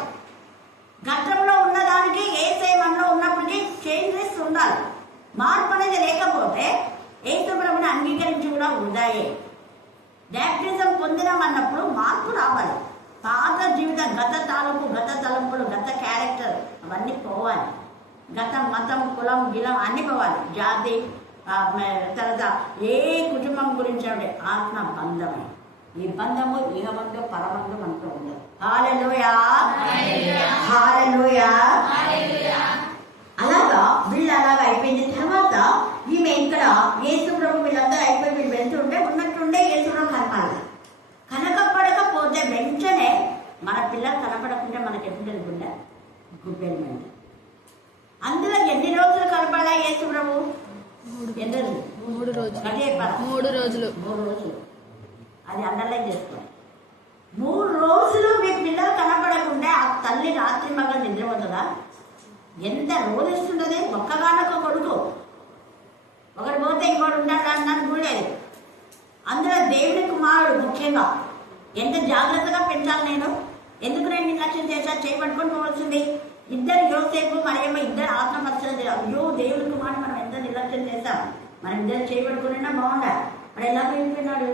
గతంలో ఉన్నదానికి ఏసయ్య మనలో ఉన్నప్పటికీ చేంజెస్ ఉండాలి. మార్పు అనేది లేకపోతే యేసు ప్రభువుని అంగీకరించి కూడా వృధాయే. బ్యాప్టిజం పొందినామన్నప్పుడు మార్పు రావాలి. పాత జీవితం, గత తాలూకు, గత తలంపులు, గత క్యారెక్టర్ అవన్నీ పోవాలి. గత మతం, కులం, గిలం అన్నీ పోవాలి. జాతి, తర్వాత ఏ కుటుంబం గురించి అంటే ఆత్మ బంధమే. ఈ బంధము ఇహమందు పరమందు మనతో ఉండదు. హల్లెలూయా, హల్లెలూయా. అలాగా వీళ్ళు అలాగా అయిపోయింది. తర్వాత ఈమె ఇక్కడ యేసు ప్రభు వీళ్ళందరూ అయిపోయి వీళ్ళు వెళ్తుంటే ఉన్నట్టుండే యేసు ప్రభు కనపాలి. కనకపడకపోతే వెంటనే మన పిల్లలు కనపడకుంటే మనకి ఎప్పుడు గుండె గుబ్బెల్మెంట్. అందులో ఎన్ని రోజులు కనపడా యేసు ప్రభు? 3 రోజులు. అదే 3 రోజులు. 3 రోజులు. అది అండర్లైన్ చేసుకోండి. 3 రోజులు మీ పిల్లలు కనపడకుండా ఆ తల్లి రాత్రి మగ నిద్రపోతుందా? ఎంత రోధిస్తుండదే. ఒక్కగానొక్క కొడుకు, ఒకటి పోతే ఇంకోటి ఉంటాడు అన్నది కూడా లేదు. అందులో దేవుని కుమారుడు ముఖ్యంగా ఎంత జాగ్రత్తగా పెంచాలి నేను. ఎందుకు నేను నిర్లక్ష్యం చేశా? చేపట్టుకొని పోవాల్సింది. ఇద్దరు యోసేపు మరియమ్మ ఇద్దరు ఆత్మపరిచయం చేయాలి. అయ్యో దేవుని కుమారుడు మనం ఎంత నిర్లక్ష్యం చేశాం, మనం ఇద్దరు చేపట్టుకున్నా బాగుండా, మరి ఎలా వెళ్ళిపోయినాడు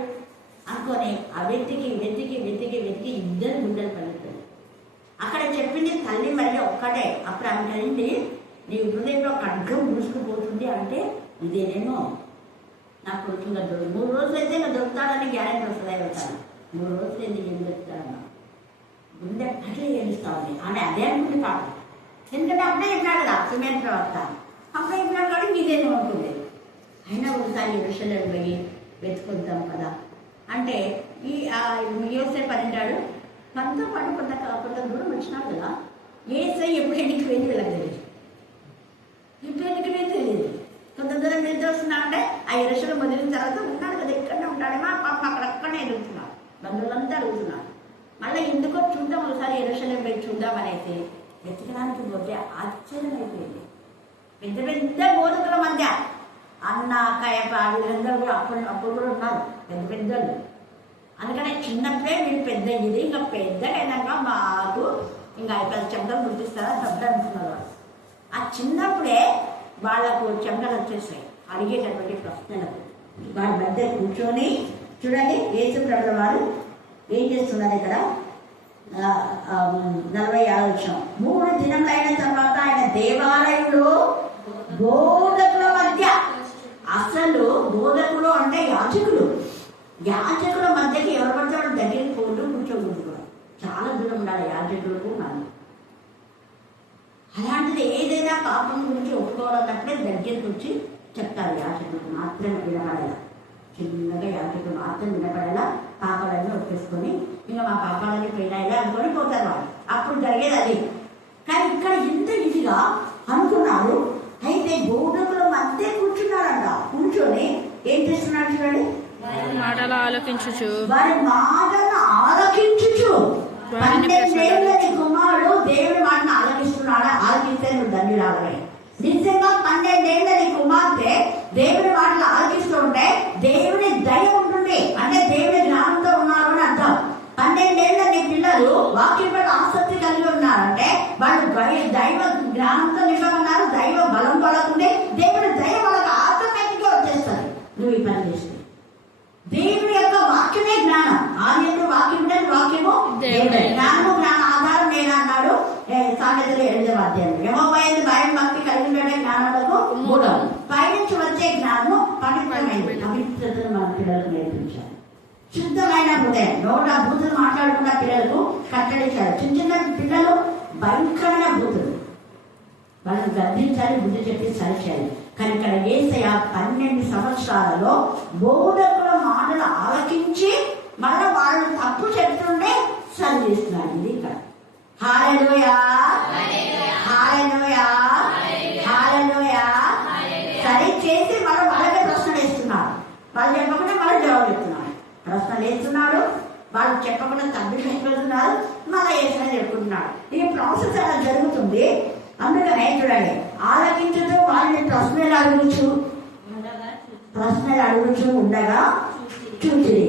అనుకొని ఆ వెతికి వెతికి వెతికి వెతికి ఇద్దరు గుండెలు పడిపోయారు. అక్కడ చెప్పింది తల్లి మరి ఒక్కటే. అప్పుడు ఆమె కలిగింది, నీ హృదయంలో ఖడ్గం మూసుకుపోతుంది అంటే ఇదేనేమో నా కొడుకు ఇంకా 3 రోజులు అయితే ఇంకా దొరుకుతాడని గ్యారెంటీ వస్తుంది. అవుతాను 3 రోజులు ఎందుకు ఏం దొరుకుతాడన్నా గుండె అట్లే ఏడుస్తా ఉంది అంటే అదే అనుకుంది పాప. ఎందుకంటే అప్పుడే చెప్పాడు కదా సిమెంట్ ప్రవక్త, అప్పుడే చెప్పినాడు కాబట్టి మీదేమో ఉంటుంది. అయినా ఒకసారి విషయాలు పోయి వెతుకుంటాం కదా అంటే ఈ యోసేపు అంటాడు, మనతో పాటు కొంత దూరం వచ్చినాడు కదా, ఏసై ఎప్పుడు ఎన్నికి వెళ్ళి వెళ్ళక తెలియదు, ఎప్పుడు ఎన్నికి వెళ్ళి తెలియదు. కొంత దూరం వెళ్తూ వస్తున్నా అంటే ఆ ఎరుషులు మొదలైన తర్వాత ఉన్నాడు కదా, ఇక్కడనే ఉంటాడేమో పాప అక్కడక్కడనే ఎదుగుతున్నాడు, బంధువులంతా అడుగుతున్నాడు. మళ్ళీ ఎందుకో చూద్దాం ఒకసారి ఎరుషులేం పోయి చూద్దాం అనేసి వెతకడానికి పోతే ఆశ్చర్యం అయిపోయింది. పెద్ద పెద్ద బోధకుల మధ్య అన్న కయప వీళ్ళందరూ కూడా అప్పుడు కూడా ఉన్నారు పెద్ద పెద్దలు. అందుకనే చిన్నప్పుడే వీళ్ళు పెద్ద ఇది ఇంకా పెద్దగైనాక మాకు ఇంకా 10 చెమటలు గుర్తిస్తారా డబ్బులు అనుకున్నారు. ఆ చిన్నప్పుడే వాళ్ళకు చెమటలు వచ్చేసాయి అడిగేటటువంటి ప్రశ్నలకు. వాడి మధ్య కూర్చొని చూడండి యేసు ప్రభువు వారు ఏం చేస్తున్నారు ఇక్కడ 46 3 దినములు అయిన తర్వాత ఆయన దేవాలయంలో బోధకుల మధ్య, అసలు బోధకులు అంటే యాజకుల మధ్యకి ఎవరు పడితే వాళ్ళు దగ్గరికి పోతూ కూర్చోకూడదు కూడా, చాలా దూరం ఉండాలి యాజకులకు మనం. అలాంటిది ఏదైనా పాపం గురించి ఒప్పుకోవాలన్నప్పుడే దగ్గరికి వచ్చి చెప్తారు. యాజకులకు మాత్రమే వినపడేలా, చిన్నగా యాజకులు మాత్రం వినపడేలా పాపాలన్నీ ఒప్పేసుకొని ఇంకా మా పాపాలన్నీ పోయినాయిలే అనుకొని పోతారు వాళ్ళు. అప్పుడు జరిగేది అది. కానీ ఇక్కడ ఇంత ఇదిగా అనుకున్నారు. అయితే బోధకుల మధ్య కూర్చున్నారంట. కూర్చొని ఏం చేస్తున్నాడు చూడండి, మాటలు ఆలకించుచు, వారి మాటను ఆలకించుచు. 12 ఏళ్ళ కుమారుడు దేవుడి మాటను ఆలకిస్తున్నాడా? ఆలకిస్తే నువ్వు ధన్యురాలవే. నిజంగా 12 ఏళ్ళ కుమార్తె దేవుడి మాటలు ఆలకిస్తూ ఉంటే దేవుని దయ ఉంటుంది, అంటే దేవుడి జ్ఞానంతో ఉన్నారు అని అర్థం. 12 ఏళ్ళ పిల్లలు వాక్యం పట్ల ఆసక్తి కలిగి ఉన్నారంటే వాళ్ళు దైవ జ్ఞానంతో నింపమన్నారు. దైవ బలం పడకుంటే దేవుడి దయ వాళ్ళకి ఆటోమేటిక్ గా వచ్చేస్తుంది. నువ్వు ఈ పని చేస్తే దేవుడి యొక్క వాక్యమే జ్ఞానం. ఆది వాక్యం వాక్యము దేవుడే. జ్ఞానము జ్ఞాన ఆధారం నేను అన్నాడు సామెతలు 8వ అధ్యాయం. యెహోవా యందు భయం భక్తి కలిగి ఉండడే జ్ఞానాలకు మూలం. పైనుంచి వచ్చే జ్ఞానము పవిత్రమైనది. పవిత్రతను మన పిల్లలకు నేర్పించాలి. శుద్ధమైన హృదయం, నోట బూతులు మాట్లాడుకున్న పిల్లలకు కట్టడించాలి. చిన్న పిల్లలు భయంకరమైన బూతులు, వాళ్ళని గర్దించాలి, బుద్ధి చెప్పి సరిచేయాలి. కానీ ఇక్కడ యేసయ్య 12 సంవత్సరాలలో బోధకుల మాటలు ఆలకించి మళ్ళీ వాళ్ళు తప్పు చెప్తుంటే సరి చేస్తున్నాడు. ఇది ఇక్కడ హల్లెలూయా హల్లెలూయా హల్లెలూయా. సరి చేసి మళ్ళీ వాళ్ళకే ప్రశ్నలు వేస్తున్నాడు. వాళ్ళు చెప్పకుండా మళ్ళీ జవాబు చెప్తున్నాడు. ప్రశ్నలు వేస్తున్నాడు, వాళ్ళు చెప్పకుండా తగ్గి పెట్టుకుంటున్నారు, మళ్ళీ వేసిన చెప్పుకుంటున్నాడు. ఈ ప్రాసెస్ అలా జరుగుతుంది. అందుకనే చూడండి, ఆలకించుతూ వాళ్ళని ప్రశ్నలు అడుగుచూ ఉండగా చూచిరి.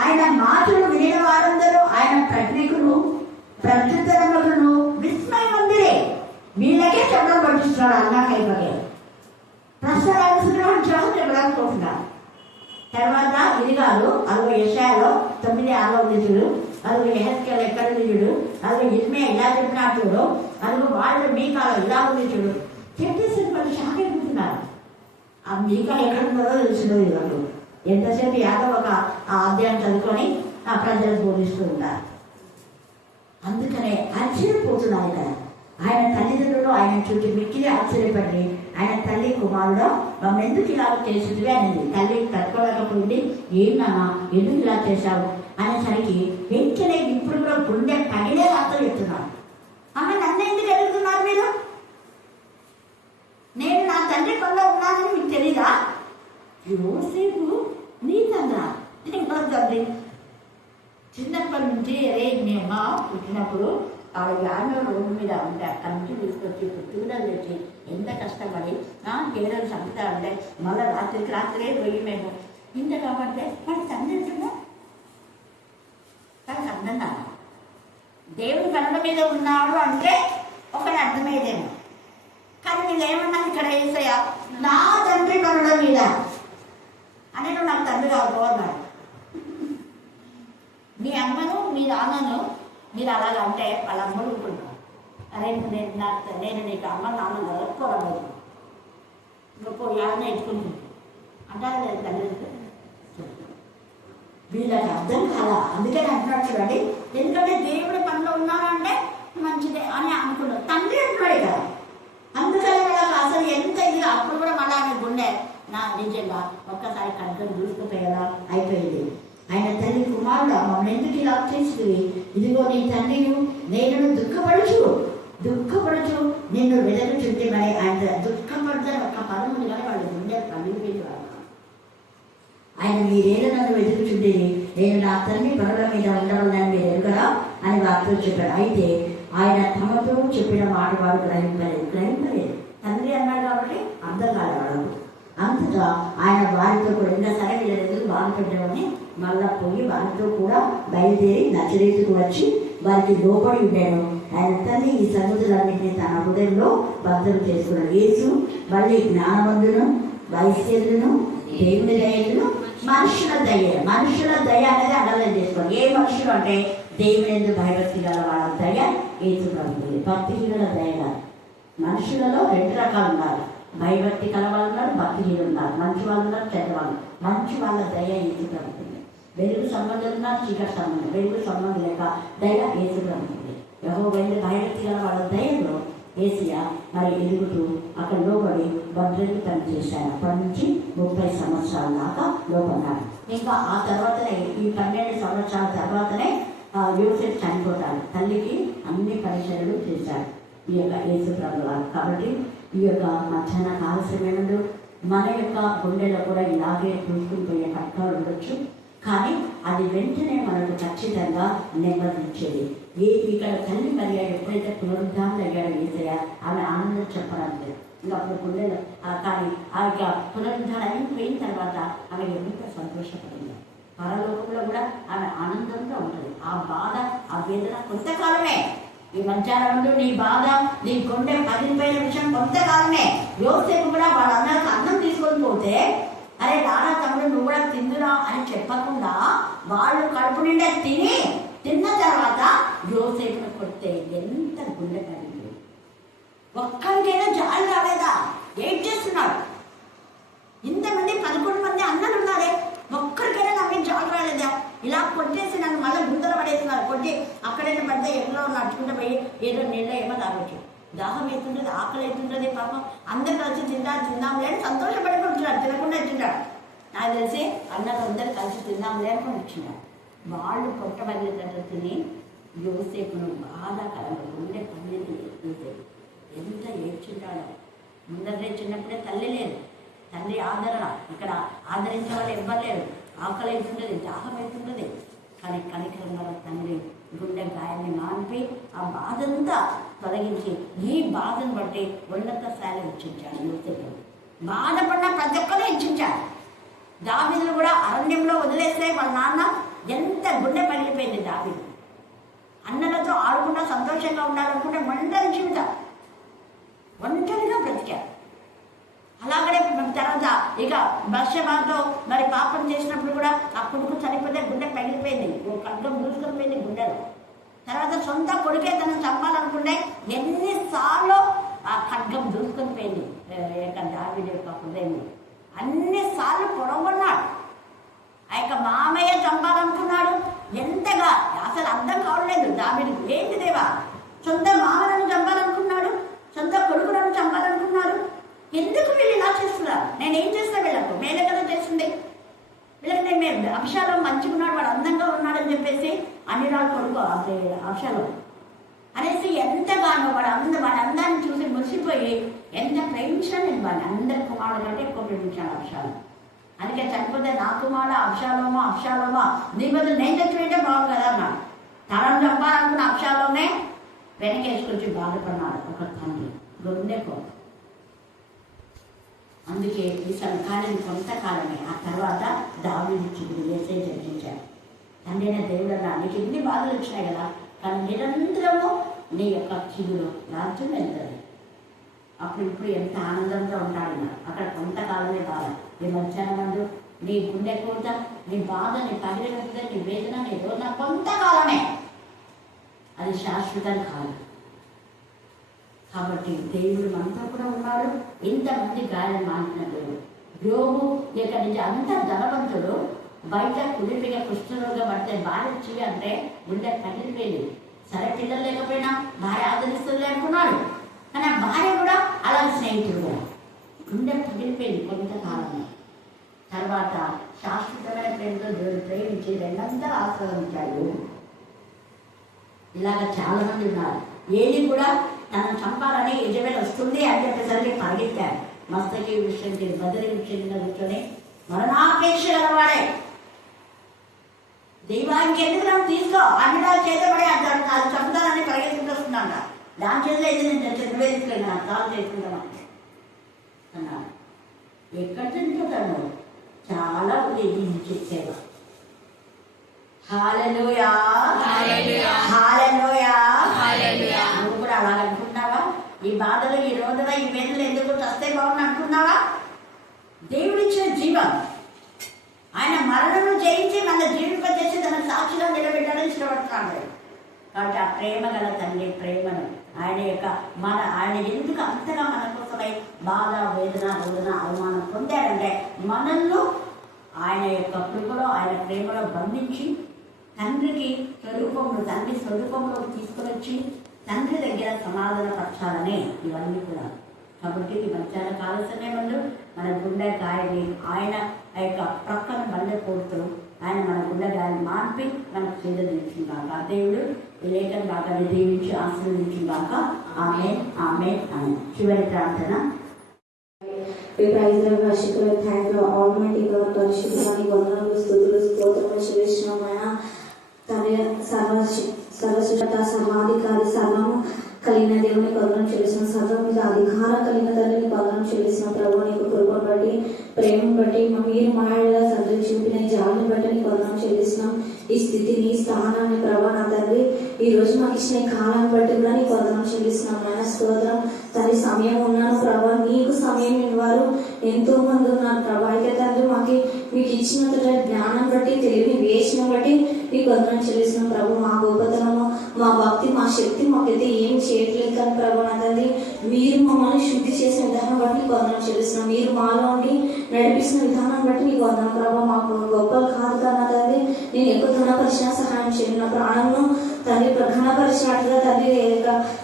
ఆయన మాటలు వినిన వారందరూ ఆయన ప్రజ్ఞకును ప్రత్యుత్తరములను విస్మయమందిరే. వీళ్ళకే చెప్పడం పట్టిస్తున్నాడు. అన్నా కైపకే ప్రశ్నలు అడుగుతున్నాడు, జవాబు చెప్పడానికి పోతున్నాడు. తర్వాత ఇది కాదు, 60 యెషయాలో 9:6 చూడు, 60 యెహెజ్కేలు ఎక్కడ చూడు, 60 ఇర్మియా ఇలా చెప్పినట్టు చూడు, 60 వాళ్ళు మీకాలో ఇలా ఉంది చూడు. చెప్పేసి వాళ్ళు షాక్ అయిపోతున్నారు. ఆ మీకాలు ఎక్కడ ఉన్నదో తెలిసినది వాళ్ళు. ఎంతసేపు ఒక అధ్యాయం చదువుకొని ఆ ప్రజలకు బోధిస్తూ ఉంటారు. అందుకనే ఆశ్చర్యపోతున్నారు ఇక్కడ. ఆయన తల్లిదండ్రులు ఆయన చూసి మిక్కిలి ఆశ్చర్యపడి ఆయన తల్లి కుమారుడు మమ్మల్ని ఎందుకు ఇలా చేసింది అనేది. తల్లి తట్టుకోలేకపోయింది. ఏంటమ్మా ఎందుకు ఇలా చేశావు అనేసరికి వెంటనే ఇప్పుడు కూడా గుండె పగిలే వార్త చెప్తున్నాను. అమ్మ నన్ను ఎందుకు ఎదుగుతున్నారు మీరు? నేను నా తండ్రి పనిలో ఉన్నానని మీకు తెలీదా? యోసేపు నీ తండ్రి చిన్నప్పటి నుంచి అరే నేమ్మా పుట్టినప్పుడు ఆవిడ యానో రోడ్డు మీద ఉంటే అక్కడి నుంచి తీసుకొచ్చి పుట్టుకుడలు తెచ్చి ఎంత కష్టపడి కేరళ సంపుతా అంటే మళ్ళీ రాత్రే పోయి మేము ఇంత కాబట్టి వాడి తండ్రి ఉంటుందా కానీ అర్థం కాదు. దేవుని పనుల మీద ఉన్నాడు అంటే ఒకటి అర్థమయ్యేదేమో. కానీ నేనేమన్నా ఇక్కడ వేసయ్యా నా తండ్రి పనుల మీద అంటే నువ్వు నాకు తండ్రి కాదు అన్నాడు. మీ అమ్మను మీ నాన్నను మీరు అలాగ అంటే వాళ్ళ అమ్మలు ఉంటున్నారు. అరే నేను నీకు అమ్మ నాన్న కలుపుకోవడం ఇంకో యాదన ఎత్తుకుంటుంది అంటారా లేదు తల్లి. వీళ్ళకి అర్థం కాదా, అందుకని అంటున్నాడు చూడండి. ఎందుకంటే దేవుడి పనిలో ఉన్నారంటే మంచిదే అని అనుకున్నారు. తండ్రి అంటున్నాడు కదా, అందుకని వాళ్ళకి అసలు ఎంత ఇది. అప్పుడు కూడా మళ్ళీ ఆయన గుండె నా నిజంగా ఒక్కసారి కనుక దూసుకుపోయేలా అయిపోయింది. ఆయన తల్లి కుమారుడు మమ్మల్ని ఎందుకు ఇలా చేస్తుంది, ఇదిగో నీ తండ్రి నేను దుఃఖపడుచు నిన్ను వెదకుచుంటే మరి ఆయన దుఃఖపడతారు ఒక్క పదం ఉంది కానీ వాళ్ళు గుండె పగిలిపోయేవారు. ఆయన మీరేదో నన్ను వెతుకుచుండేది, నేను నా తండ్రి పనుల మీద ఉండవాలని మీరు ఎరుగరా అని వారితో చెప్పారు. అయితే ఆయన తమతో చెప్పిన మాట వారు గ్రహింపలేదు. తండ్రి అన్నాడు కాబట్టి అర్థం కాలేవాడు. అంతగా ఆయన వారితో కూడా ఇంకా సరే వీళ్ళ ఎందుకు బాధపడ్డామని మళ్ళా పోయి వారితో కూడా బయలుదేరి నజరేతుకు వచ్చి వారికి లోపడి ఉండాడు. ఆయన తండ్రి ఈ సంగతులన్నింటినీ తన హృదయంలో భద్రం చేసుకున్నాడు. యేసు మళ్ళీ జ్ఞానవంతును వైశ్యులను దేవుని దయను మనుషుల దయ అనేది అడలం చేసుకోవాలి. ఏ మనుషులు అంటే దేవుని ఎందుకు భయభక్తి గల వాళ్ళ దయ యేసు ప్రభువుది. భక్తిహీనుల దయ కాదు. మనుషులలో 2 రకాలు ఉన్నారు. భయభక్తి కల వాళ్ళు ఉన్నారు, భక్తిహీనులు ఉన్నారు. మంచి వాళ్ళు ఉన్నారు, చెడ్డవాళ్ళు. మంచి వాళ్ళ దయ యేసు ప్రభువుది. వెలుగు సంబంధం ఉన్నారు, చీకటి సంబంధం. వెలుగు సంబంధం లేక దయ యేసు ప్రభువుది. యెహోవా భయభక్తి గల వాళ్ళ దయలో ఏసియా మరి ఎదుగుతూ అక్కడ లోబడి భద్రతకి పని చేశాడు. అప్పటి నుంచి 30 సంవత్సరాల దాకా లోపడ్డాడు. ఇంకా ఆ తర్వాతనే ఈ 12 సంవత్సరాల తర్వాతనే యోసేపు చనిపోతాడు. తల్లికి అన్ని పరిచర్యలు చేశాడు ఈ యొక్క యేసు ప్రభు వారు. కాబట్టి ఈ యొక్క మధ్యాహ్న కాల సమయంలో మన యొక్క గుండెలో కూడా ఇలాగే చూసుకుని పోయే కష్టాలు ఉండొచ్చు. కానీ అది వెంటనే మనకు ఖచ్చితంగా నెమ్మదించేది. ఇక్కడ తల్లి మరియా ఎప్పుడైతే పునరుద్ధానం అయ్యాడో యేసయ్య ఆమె ఆనందం చెప్పడానికి ఇంకా అప్పుడు గుండెలు కానీ ఆ యొక్క పునరుద్ధానం అయిపోయిన తర్వాత ఆమె ఎంత సంతోషపడింది. పరలోకంలో కూడా ఆమె ఆనందంగా ఉంటుంది. ఆ బాధ ఆ వేదన కొంతకాలమే. ఈ మధ్యాహ్నంలో నీ బాధ నీ గుండె పగిలిపోయిన విషయం కొంతకాలమే. యోసేపు కూడా వాళ్ళందరికీ అన్నం తీసుకొని పోతే అరే నాన్న తమ్ముడు నువ్వు కూడా తిందురా అని చెప్పకుండా వాళ్ళు కడుపు నిండా తిన్న తర్వాత యోసేపును కొడితే ఎంత గుండె పడింది. ఒక్కరికైనా జాలి రాలేదా? ఏం చేస్తున్నాడు? ఇంతమంది 11 మంది అన్నలు ఉన్నారే, ఒక్కరికైనా నాకు జాలి రాలేదా? ఇలా కొట్టేసి నన్ను మళ్ళీ గుంతలు పడేస్తున్నారు. కొట్టి అక్కడైనా పడితే ఎక్కడో నడుచుకుంటూ పోయి ఏదో నీళ్ళ ఏమో తాగొచ్చు. దాహం అవుతుంటుంది, ఆకలి అవుతుంటుంది. పాపం అందరు కలిసి తిందాంలే అని సంతోషపడుకుంటున్నాడు. తినకుండా తింటాడు. నాకు తెలిసి అందరూ కలిసి తిందాంలే అనుకుని వచ్చినాడు. వాళ్ళు పొట్టబడినట్టు తిని యోసేపును బాధాకరంగా గుండె పండింది. యోసేపు ఎంత ఏడ్చుంటాడో. ముందరే చిన్నప్పుడే తల్లి లేదు, తండ్రి ఆదరణ. ఇక్కడ ఆదరించే వాళ్ళు ఇవ్వలేరు. ఆకలి అవుతుంటుంది, దాహం అవుతుంటుంది. కానీ కనికరంగా తండ్రి గుండె గాయాన్ని మాన్పి ఆ బాధంతా తొలగించి ఈ బాధను బట్టి ఉన్నత స్థాయిలో హెచ్చించాడు. యోసేపు బాధపడిన ప్రతి ఒక్కరూ హెచ్చించాడు. దావీదును కూడా అరణ్యంలో వదిలేస్తే వాళ్ళ నాన్న ఎంత గుండె పగిలిపోయింది. దావీదు అన్నలతో ఆడుకుంటా సంతోషంగా ఉండాలనుకుంటే ఒంటరి జీవితం, ఒంటరిగా బ్రతికారు. అలాగనే తర్వాత ఇక బత్షెబతో మరి పాపం చేసినప్పుడు కూడా ఆ కొడుకు చనిపోతే గుండె పగిలిపోయింది, ఖడ్గం దూసుకుపోయింది గుండెలో. తర్వాత సొంత కొడుకే తను చంపాలనుకుంటే ఎన్నిసార్లు ఆ ఖడ్గం దూసుకొని పోయింది దావీదు యొక్క హృదయంలో. అన్నిసార్లు పొడవన్నాడు. ఆ యొక్క మామయ్య చంపాలనుకున్నాడు. ఎంతగా అసలు అర్థం కావట్లేదు దావీదుకు. ఏంటి దేవా, సొంత మామలను చంపాలనుకున్నాడు, సొంత కొడుకులను చంపాలనుకున్నాడు. ఎందుకు వీళ్ళు ఇలా చేస్తున్నారు? నేనేం చేస్తా వీళ్ళకు? మేలే కదా చేస్తుంది వీళ్ళకి. నేను అబ్షాలోం మంచిగా ఉన్నాడు, వాడు అందంగా ఉన్నాడని చెప్పేసి అన్ని రాళ్ళు కొడుకు అబ్షాలోం అనేసి ఎంతగానో వాడి అందాన్ని చూసి మురిసిపోయి ఎంత ప్రేమించాను నేను వాడిని. అందరి కుమారుడు కంటే ఎక్కువ ప్రేమించాను అబ్షాలోం. అందుకే చనిపోతే నా కుమారుడు అబ్షాలోమా నీ బదులు నేను చచ్చిపోయింటే బాగుంది కదా అన్నాడు. తనను చంపాలనుకున్న అబ్షాలోమే వెనకేసుకొచ్చి బాధపడినాడు ఒక తండ్రి, గుండెకు. అందుకే ఈ సంఘాన్ని కొంతకాలమే. ఆ తర్వాత దావీదు చిగురు వేసే జన్మించాడు. తండ్రి అయిన దేవుడు అన్నా, నీకు ఎన్ని బాధలు వచ్చినాయి కదా, కానీ నిరంతరము నీ యొక్క చిగురు రాజ్యం వెళ్తుంది. అప్పుడు ఇప్పుడు ఎంత ఆనందంగా ఉంటాడు. అక్కడ కొంతకాలమే బాధ. ఈ మధ్యాహ్నం ముందు నీ గుండె కోత, నీ బాధ, నీ పగిలిన నీ వేదన, నీ రోదన కొంతకాలమే, అది శాశ్వతం కాదు. కాబట్టి దేవుడు మనతో కూడా ఉన్నాడు. ఇంతమంది గాయం మానిన దేవుడు. యోబు ఇక్కడి నుంచి అంత ధనవంతుడు, బయట కుదిరిగా కుష్ఠరోగం పడితే భార్య చెవి అంటే గుండె పగిలిపోయింది. సరే, పిల్లలు లేకపోయినా భార్య ఆదరిస్తుంది అనుకున్నాడు, కానీ ఆ భార్య కూడా అలాగే స్నేహితుడు. గుండె పగిలిపోయింది కొంతకాలం. తర్వాత శాశ్వతమైన ప్రేమతో దేవుడు ప్రేమించి రెండంతా ఆశ్రయించాడు. ఇలాగ చాలా మంది ఉన్నారు. ఏది కూడా తనను చంపాలని యజమాని వస్తుంది అని చెప్పేసరికి పరిగెత్తాడు. మస్తకి విషయం బదిలీ విషయం కూర్చొని మరణాపేక్ష గలవాడే, దైవానికి ఎందుకు నాకు తీసుకో అన్ని చేతబడి అంటాడు. అది చంపుతానని పరిగెత్తుకుంటూ వస్తున్నాడు. దాని చేతిలో ఇది నేను చదివేసుకున్నా కాలు చేసుకుంటామని అన్నాడు. ఎక్కడ తింటాను, చాలా ఉంది చెప్పేవా. హల్లెలూయా, హల్లెలూయా, హల్లెలూయా. నువ్వు కూడా అలాగ అనుకుంటున్నావా? ఈ బాధలు, ఈ రోజున, ఈ వేదనలు ఎందుకు చస్తే బాగుంది అనుకున్నావా? దేవుడిచ్చిన జీవం, ఆయన మరణను జయించి మన జీవింపజేసి తన సాక్షిగా నిలబెట్టాలని ఇష్టపడుతున్నాడు. కాబట్టి ఆ ప్రేమ గల తండ్రి ప్రేమను ఆయన ఎందుకు అంతగా మన కోసమై బాధ, వేదన, రోదన, అవమానం పొందాడంటే మనల్ని ఆయన యొక్క కృపలో, ఆయన ప్రేమలో బంధించి తండ్రి స్వరూపంలో తీసుకుని వచ్చి తండ్రి దగ్గర సమాధాన పరచాలనే ఇవన్నీ కూడా. కాబట్టి ఈ మధ్యాహ్న కాల సమయంలో మన గుండె గాయని ఆయన ఆ యొక్క ప్రక్కన బండె కోరుతూ ఆయన మన గుండె గాయని మాన్పి మనకు సేద తీర్చుగాక. దేవుడు ఈ లేఖను బాగా దీవించి ఆశీర్వదించుగాక. ఆమేన్, ఆమేన్, ఆమేన్. చివరి ప్రార్థన. We praise the worship and thank you, Almighty God, పరిశుద్ధానికి వందనములు, స్తుతులు, స్తోత్రములు చెల్లిస్తున్నామయ్యా. తండ్రి, సర్వశక్త సర్వాధికారి, సర్వము కలిగిన దేవుని వందనం చెల్లిసిన, సర్వం మీద అధికారం కలిగిన తండ్రిని వందనం చెల్లిసిన ప్రభు, నీకు కృపను బట్టి, ప్రేమను బట్టి, మీరు మాయగా తండ్రి చూపిన ఈ జాలిని బట్టి నీకు వందనం చెల్లిస్తున్నాం. ఈ స్థితిని, ఈ స్థానాన్ని ప్రభా నా తండ్రి ఈ రోజు మాకు ఇచ్చిన ఈ కాలాన్ని బట్టి కూడా నీకు వందనం చెల్లిస్తున్నాం. నాయన స్తోత్రం తండ్రి. సమయం ఉన్నాను ప్రభా, నీకు సమయం ఇవ్వరు ఎంతో మంది ఉన్నారు ప్రభా. అయితే తండ్రి మీకు ఇచ్చిన జ్ఞానం బట్టి, తెలివిని వేసిన బట్టి నీకు వందనం చెల్లిస్తున్నాం ప్రభు. మా గొప్పతనము, మా భక్తి, మా శక్తి మాకైతే ఏం చేయట్లేదు కానీ ప్రభు నా తండ్రి మీరు మమ్మల్ని శుద్ధి చేసిన విధానం బట్టి నీకు వందనం చెల్లిస్తున్నాం. మీరు మాలో ఉండి నడిపిస్తున్న విధానం బట్టి నీకు వందనం ప్రభు. మాకు గొప్పలు కాదు కదా తండ్రి, నేను ఎక్కువ ఘనపరిచిన సహాయం చేయండి. నా ప్రాణంను తండ్రి ఘనపరిచినట్లుగా తండ్రి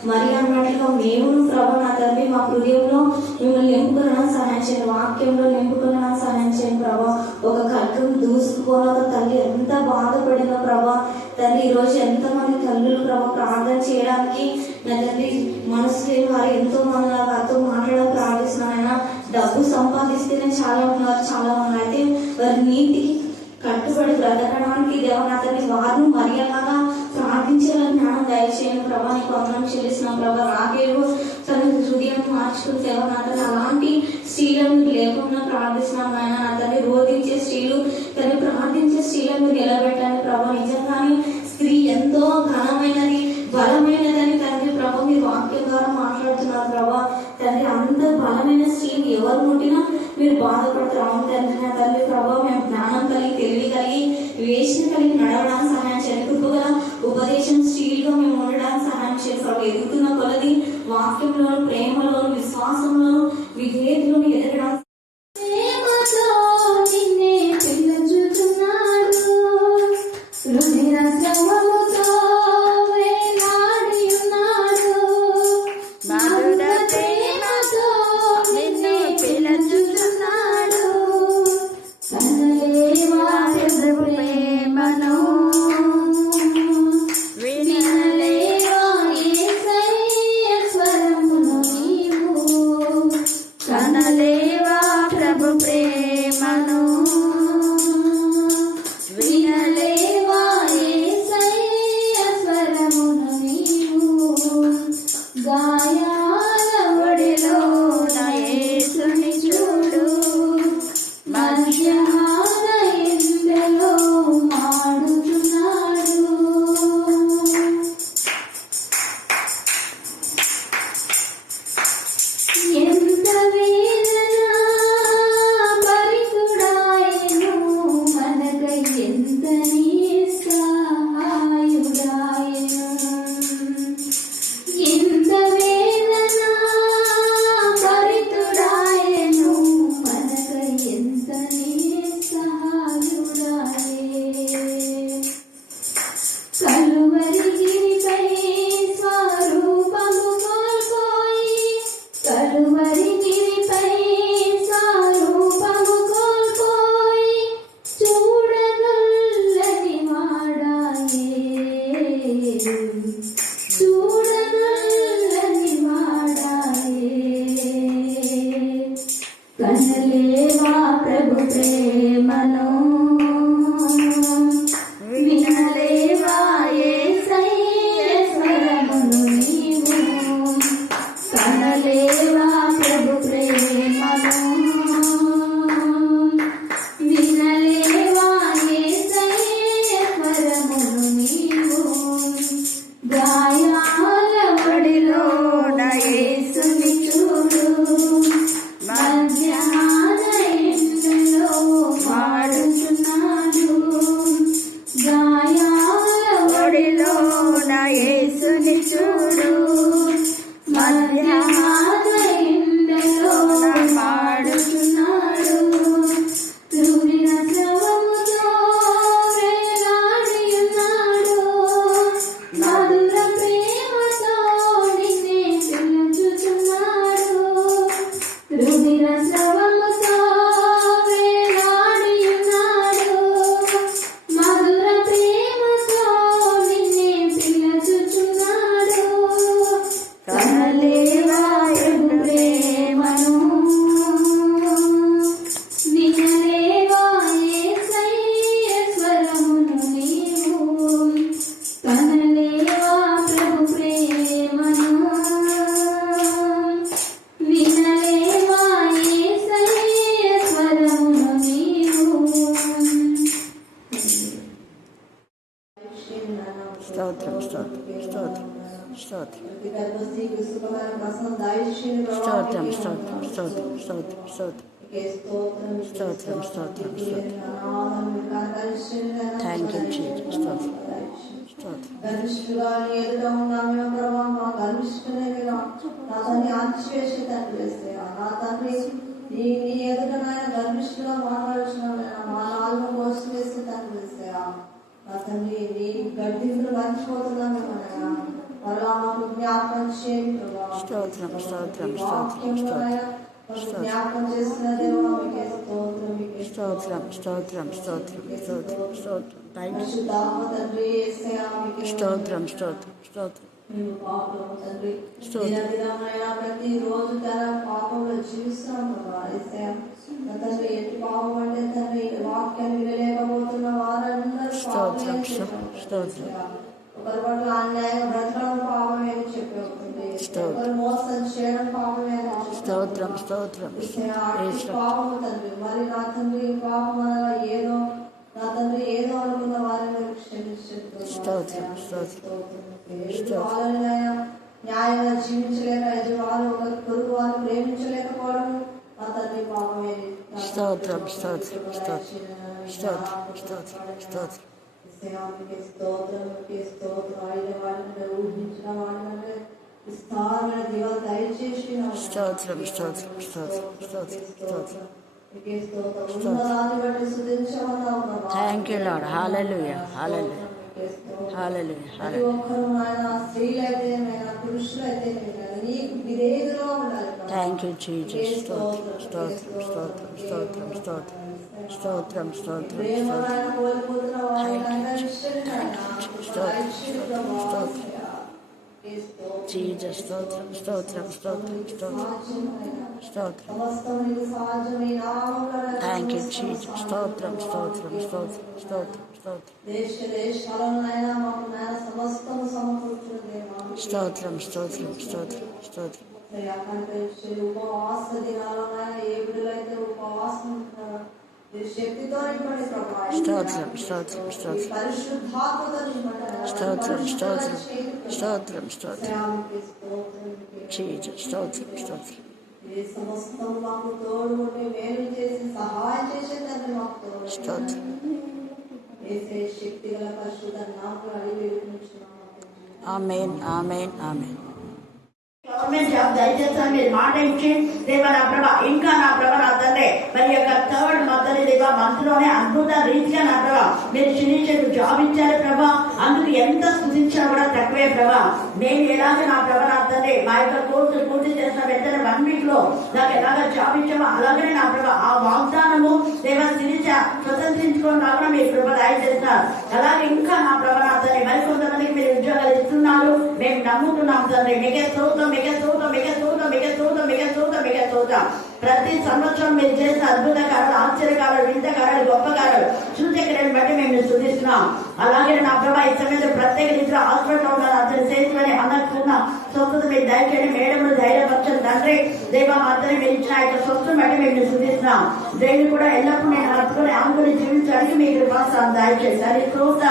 మరి అన్నట్లుగా మేము ప్రభు నా తండ్రి మా హృదయంలో మిమ్మల్ని నింపుకున్న సహాయం చేయండి. వాక్యంలో నింపుకున్న సహాయం చేయండి ప్రభా. ఒక ఖడ్గం దూసుకుపోయిన ఒక తల్లి ఎంత బాధపడిందో ప్రభా తండ్రి. ఈరోజు ఎంతమంది తల్లులు ప్రభా ప్రార్థన చేయడానికి నా తండ్రి మనసు లేని వారు ఎంతో మంది వారితో మాట్లాడడం ప్రార్థిస్తున్నారైనా. డబ్బు సంపాదిస్తేనే చాలా ఉన్నారు, చాలా ఉన్నారు. అయితే వారి నీతికి కట్టుబడి బ్రతకడానికి దేవనాథని వారిని మర్యాదగా ప్రార్థించేలా జ్ఞానం దయచేయని ప్రభా నీకు వందనం చెల్లిస్తున్నాం ప్రభా. రాకేవు తన హృదయాన్ని మార్చుకుని దేవనాథని అలాంటి స్త్రీలను లేకుండా ప్రార్థిస్తున్నాం నాయన. నా తల్లి రోధించే స్త్రీలు, తను ప్రార్థించే స్త్రీలను నిలబెట్టండి ప్రభా. నిజంగానే స్త్రీ ఎంతో ఘనమైనది, బలమైనదని తండ్రి ప్రభా మీరు వాక్యం ద్వారా మాట్లాడుతున్నారు ప్రభా. తండ్రి అంత బలమైన స్త్రీని ఎవరు ముట్టినా మీరు బాధపడతారు. అవును తండ్రి నా తల్లి ప్రభా, మేము జ్ఞానం కలిగి, తెలివి కలిగి, వేషణ కలిగి నడవడానికి సహాయం చేయండి. కృపగల ఉపదేశం స్త్రీలుగా మేము ఉండడానికి సహాయం చేయండి ప్రభా. ఎదుగుతున్న కొలది వాక్యంలోను, ప్రేమలోను, విశ్వాసంలోను, విధేయతలోను ఎదగడానికి కనలేవా కనలేవా ప్రభు ప్రేమను వినలేవా యేసయ్య స్వరమును నీవు కనలేవా ప్రభు ప్రేమను వినలేవా యేసయ్య స్వరమును నీవు గాయాల ఒడిలో యేసుని చూడు మధ్యాహ్న ఎండలో పాడుచున్నాడు గాయాల ఒడిలో యేసుని చూడు మధ్యాహ్న ఎండలో పాడుచున్నాడు తురిన స్రవముతో వేలాడి ఉన్నాడు మధుర ప్రేమతో నిన్నే పిలుచుచున్నాడు రుధిర స్రవముతో వేలాడి ఉన్నాడు మధుర ప్రేమతో నిన్నే పిలుచుచున్నాడు కనలేవా ప్రభు ప్రేమను వినలేవా యేసయ్య స్వరమును నీవు కనలేవా ప్రభు ప్రేమను వినలేవా యేసయ్య స్వరమును నీవు స్తోత్రం స్తోత్రం స్తోత్రం స్తోత్రం స్తోత్రం స్తోత్రం స్తోత్రం స్తోత్రం స్తోత్రం స్తోత్రం స్తోత్రం థ్యాంక్ యూ జీసస్ స్తోత్రం స్తోత్రం గర్విష్ఠుగా ఎదుట ఉన్నామే ప్రభా మా గర్విష్ఠునేగా నా తండ్రి ఆతిశేషి తండ్రి వేస్తాయా నా తండ్రి నీ ఎదుట నాయన గర్విష్ఠుగా మాట్లాడుచున్నామైనా మా నాలుగు మోసం వేస్తే తండ్రి వేస్తాయా నా తండ్రి నీ గడ్డింపులు మర్చిపోతున్నామేమనగా మరలా మాకు జ్ఞాపకం చేయండి ప్రభా స్తోత్రం స్తోత్రం స్తోత్రం వాక్యంలో నాయన మాకు జ్ఞాపకం చేసిన దేవా మీకే స్తోత్రం మీకే స్తోత్రం స్తోత్రం స్తోత్రం స్తోత్రం స్తోత్రం థ్యాంక్ యూ పరిశుద్ధాత్మ తండ్రి యేసయ్యా మీకే స్తోత్రం స్తోత్రం స్తోత్రం మేము పాపం తండ్రి స్తోత్రం. దినదినమైన ప్రతి రోజు తన పాపంలో జీవిస్తున్నాం ప్రభా యేసయ్యా నా తండ్రి ఎట్టి పాపం అంటే తండ్రి వాక్యాన్ని వినలేకపోతున్న వారందరూ స్తోత్రం పాపమే స్తోత్రం స్తోత్రం ఒకరి పట్ల అన్యాయం బ్రతకడం పాపమే అని చెప్పి ఉంటుంది స్తోత్రం. ఒకరు మోసం చేయడం పాపమే అని చెప్తుంది. స్తోత్రం స్తోత్రం యేసయ్యా, అట్టి యేసు. పాపము తండ్రి మరి నా తండ్రి పాపం అనగా ఏదో నా తండ్రి ఏదో అనుకున్న వారిని క్షమించండి స్తోత్రం స్తోత్రం వాళ్ళని న్యాయంగా జీవించలేక యజమాను ఒకరి పొరుగు వారు ప్రేమించలేకపోవడం నా తండ్రి పాపమే స్తోత్రం స్తోత్రం స్తోత్రం స్తోత్రం స్తోత్రం స్తోత్రం స్తోత్రం అయిన వాటిని ఊహించిన వాటికంటే విస్తారమైన దీవాలు దయచేసి స్తోత్రం స్తోత్రం స్తోత్రం స్తోత్రం స్తోత్రం ఉన్నదాన్ని బట్టి స్తుతించమన్నావు ప్రభా. థ్యాంక్ యూ లార్డ్ హల్లెలూయా హల్లెలూయా హల్లెలూయా ప్రతి హల్లెలూయా ఒక్కరు ఆయన స్త్రీలైతే పురుషులైతే నీకు విధేయులుగా ఉండాలి ప్రభా. థ్యాంక్ యూ జీసస్ స్తోత్రం స్తోత్రం స్తోత్రం స్తోత్రం స్తోత్రం స్తోత్రం స్తోత్రం ప్రేమ స్తోత్రం ఆయన కోల్పోతున్న వారిని Thank you. అందరిష్టంగా ఆయన దయచేసి ప్రభా. స్తోత్రం. ఏ స్తోత్రం. జీసస్ స్తోత్రం స్తోత్రం స్తోత్రం స్తోత్రం సాధ్యమైన స్తోత్రం సమస్తం నీకు సాధ్యమే నామములో థ్యాంక్ యూ జీసస్ స్తోత్రం స్తోత్రం స్తోత్రం స్తోత్రం స్తోత్రం దేశాలైనా మాకు నాయన సమస్తము సమకూర్చున్న దేవా. స్తోత్రం స్తోత్రం స్తోత్రం స్తోత్రం ఉపవాస దినాల్లో ఏ బిడ్డలైతే ఉపవాసం ఉంటున్నారో మీరు శక్తితో నింపండి ప్రభా. స్తోత్రం స్తోత్రం మీ స్తోత్రం పరిశుద్ధాత్మతో నింపండి. స్తోత్రం స్తోత్రం చేయండి. స్తోత్రం స్తోత్రం శ్యామికి స్తోత్రం. జీసస్ స్తోత్రం స్తోత్రం ఏ సమస్తం మాకు తోడు ఉండి మేలు చేసి సహాయం చేసే తండ్రి మాకు తోడు. స్తోత్రం వేసే శక్తి గల పరిశుద్ధ నామములో అడిగి వేడుకుంటున్నాము తండ్రి. ఆమేన్ ఆమేన్ ఆమేన్ గవర్నమెంట్ జాబ్ దయచేసి మీరు మాట ఇచ్చి దేవా నా ప్రభ ఇంకా నా ప్రభ నా తండ్రి మరి యొక్క థర్డ్ మద్దతు దేవా మంత్లోనే అద్భుత రీతిగా నా ప్రభ మీరు శిరీషకు జాబ్ ఇచ్చారు ప్రభా అందుకు ఎంత స్థుతించినా కూడా తక్కువే ప్రభా నేను ఎలాగ నా ప్రభ నా తండ్రి మా యొక్క కోర్సు పూర్తి చేసిన వెంటనే 1 week లో నాకు ఎలాగ జాబ్ ఇచ్చామో అలాగనే నా ప్రభ ఆ వాగ్దానము దేవ శిరీష స్వతంత్రించుకొని రాకుండా మీరు ప్రభ దయచేస్తున్నారు అలాగే ఇంకా నా ప్రభ నా తండ్రి మరి కొంతమందికి మీరు ఉద్యోగాలు ఇస్తున్నారు మేము నమ్ముతున్నాం తండ్రి మిగతా స్తోత్రం మిగతా స్తోత్రం మిగతా స్తోత్రం మిగతా స్తోత్రం మిగతా స్తోత్రం మిగతా స్తోత్రం ప్రతి సంవత్సరం మీరు చేసిన అద్భుత కార్యాలు, ఆశ్చర్యకారాలు, వింత కార్యాలు, గొప్ప కార్యాలు, సూచక్రియలను బట్టి మేము స్తుతిస్తున్నాం. అలాగే నా ప్రభా ఈ సమయంలో ప్రత్యేక రీతిలో హాస్పిటల్ ఉన్నారు అతని చేతులని అన్నకున్న స్వస్థత మీరు దయచేయండి. మేడములు ధైర్యపరచండి తండ్రి. దేవ మా అతని మీరు ఇచ్చిన ఆ యొక్క స్వస్థను బట్టి మేము స్తుతిస్తున్నాం. దేవుని కూడా ఎల్లప్పుడూ నేను హత్తుకొని ఆమె జీవించడానికి మీకు కృపాస్తాను దయచేసి. అది క్రోధ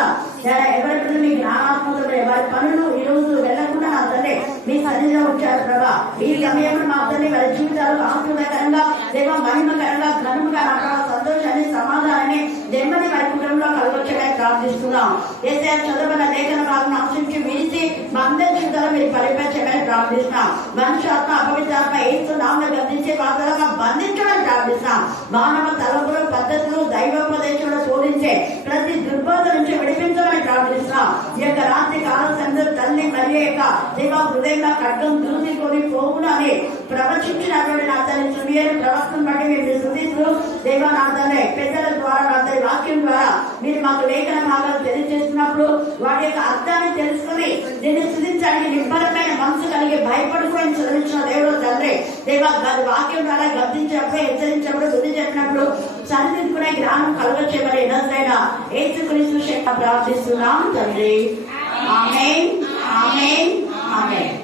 ఎవరికైనా మీ జ్ఞానాత్మకత వారి పనులు ఈ రోజు వెళ్లకుండా నా తండ్రి మీ సన్నిధిలో వచ్చారు ప్రభా. ఈ సమయంలో మా తండ్రి వారి జీవితాలు ఆహ్లాదకరంగా, దేవ మహిమకరంగా, ఘనముగా, నా సంతోషాన్ని, సమాధానాన్ని నెమ్మది వారి కుటుంబంలో కలగొచ్చగా ప్రార్థిస్తున్నాం. ఏసే చదవన లేఖన భాగం ఆశించి విరిచి మా అందరి జీవితాలు మీరు పరిపరిచమని ప్రార్థిస్తున్నాం. మనుషాత్మ, అపవిత్రాత్మ ఏసు నామను గర్తించే పాత్రలుగా బంధించమని ప్రార్థిస్తున్నాం. మానవ తలపులు, పద్ధతులు, దైవోపదేశంలో శోధించే ప్రతి దుర్బోధ నుంచి విడిపించమని ప్రార్థిస్తున్నాం. ఈ యొక్క రాత్రి కాల సందరు తల్లి మరియు యొక్క దేవ హృదయంలో ఖడ్గం దూసుకొని పోవును అని ప్రవచించినటువంటి నా తల్లి సుడియలు ప్రవక్తను బట్టి మేము స్తుతిస్తూ దేవ నా తల్లి పెద్దల ద్వారా నా తల్లి వాక్యం ద్వారా మీరు మాకు లేఖన భాగాలు తెలియజేస్తున్నప్పుడు వాటి యొక్క అర్థాన్ని తెలుసుకుని దీన్ని స్తుతించడానికి నిబ్బరమైన మనసు కలిగి భయపడుకొని చదివించిన దేవుడు తండ్రి. దేవ వాక్యం ద్వారా గర్తించినప్పుడు, హెచ్చరించినప్పుడు, బుద్ధి చెప్పినప్పుడు సరిదిద్దుకునే జ్ఞానం కలగచ్చేమని ఎన్నదైన యేసుక్రీస్తు శక్తి ప్రార్థిస్తున్నాం తండ్రి. ఆమేన్, ఆమేన్, ఆమేన్.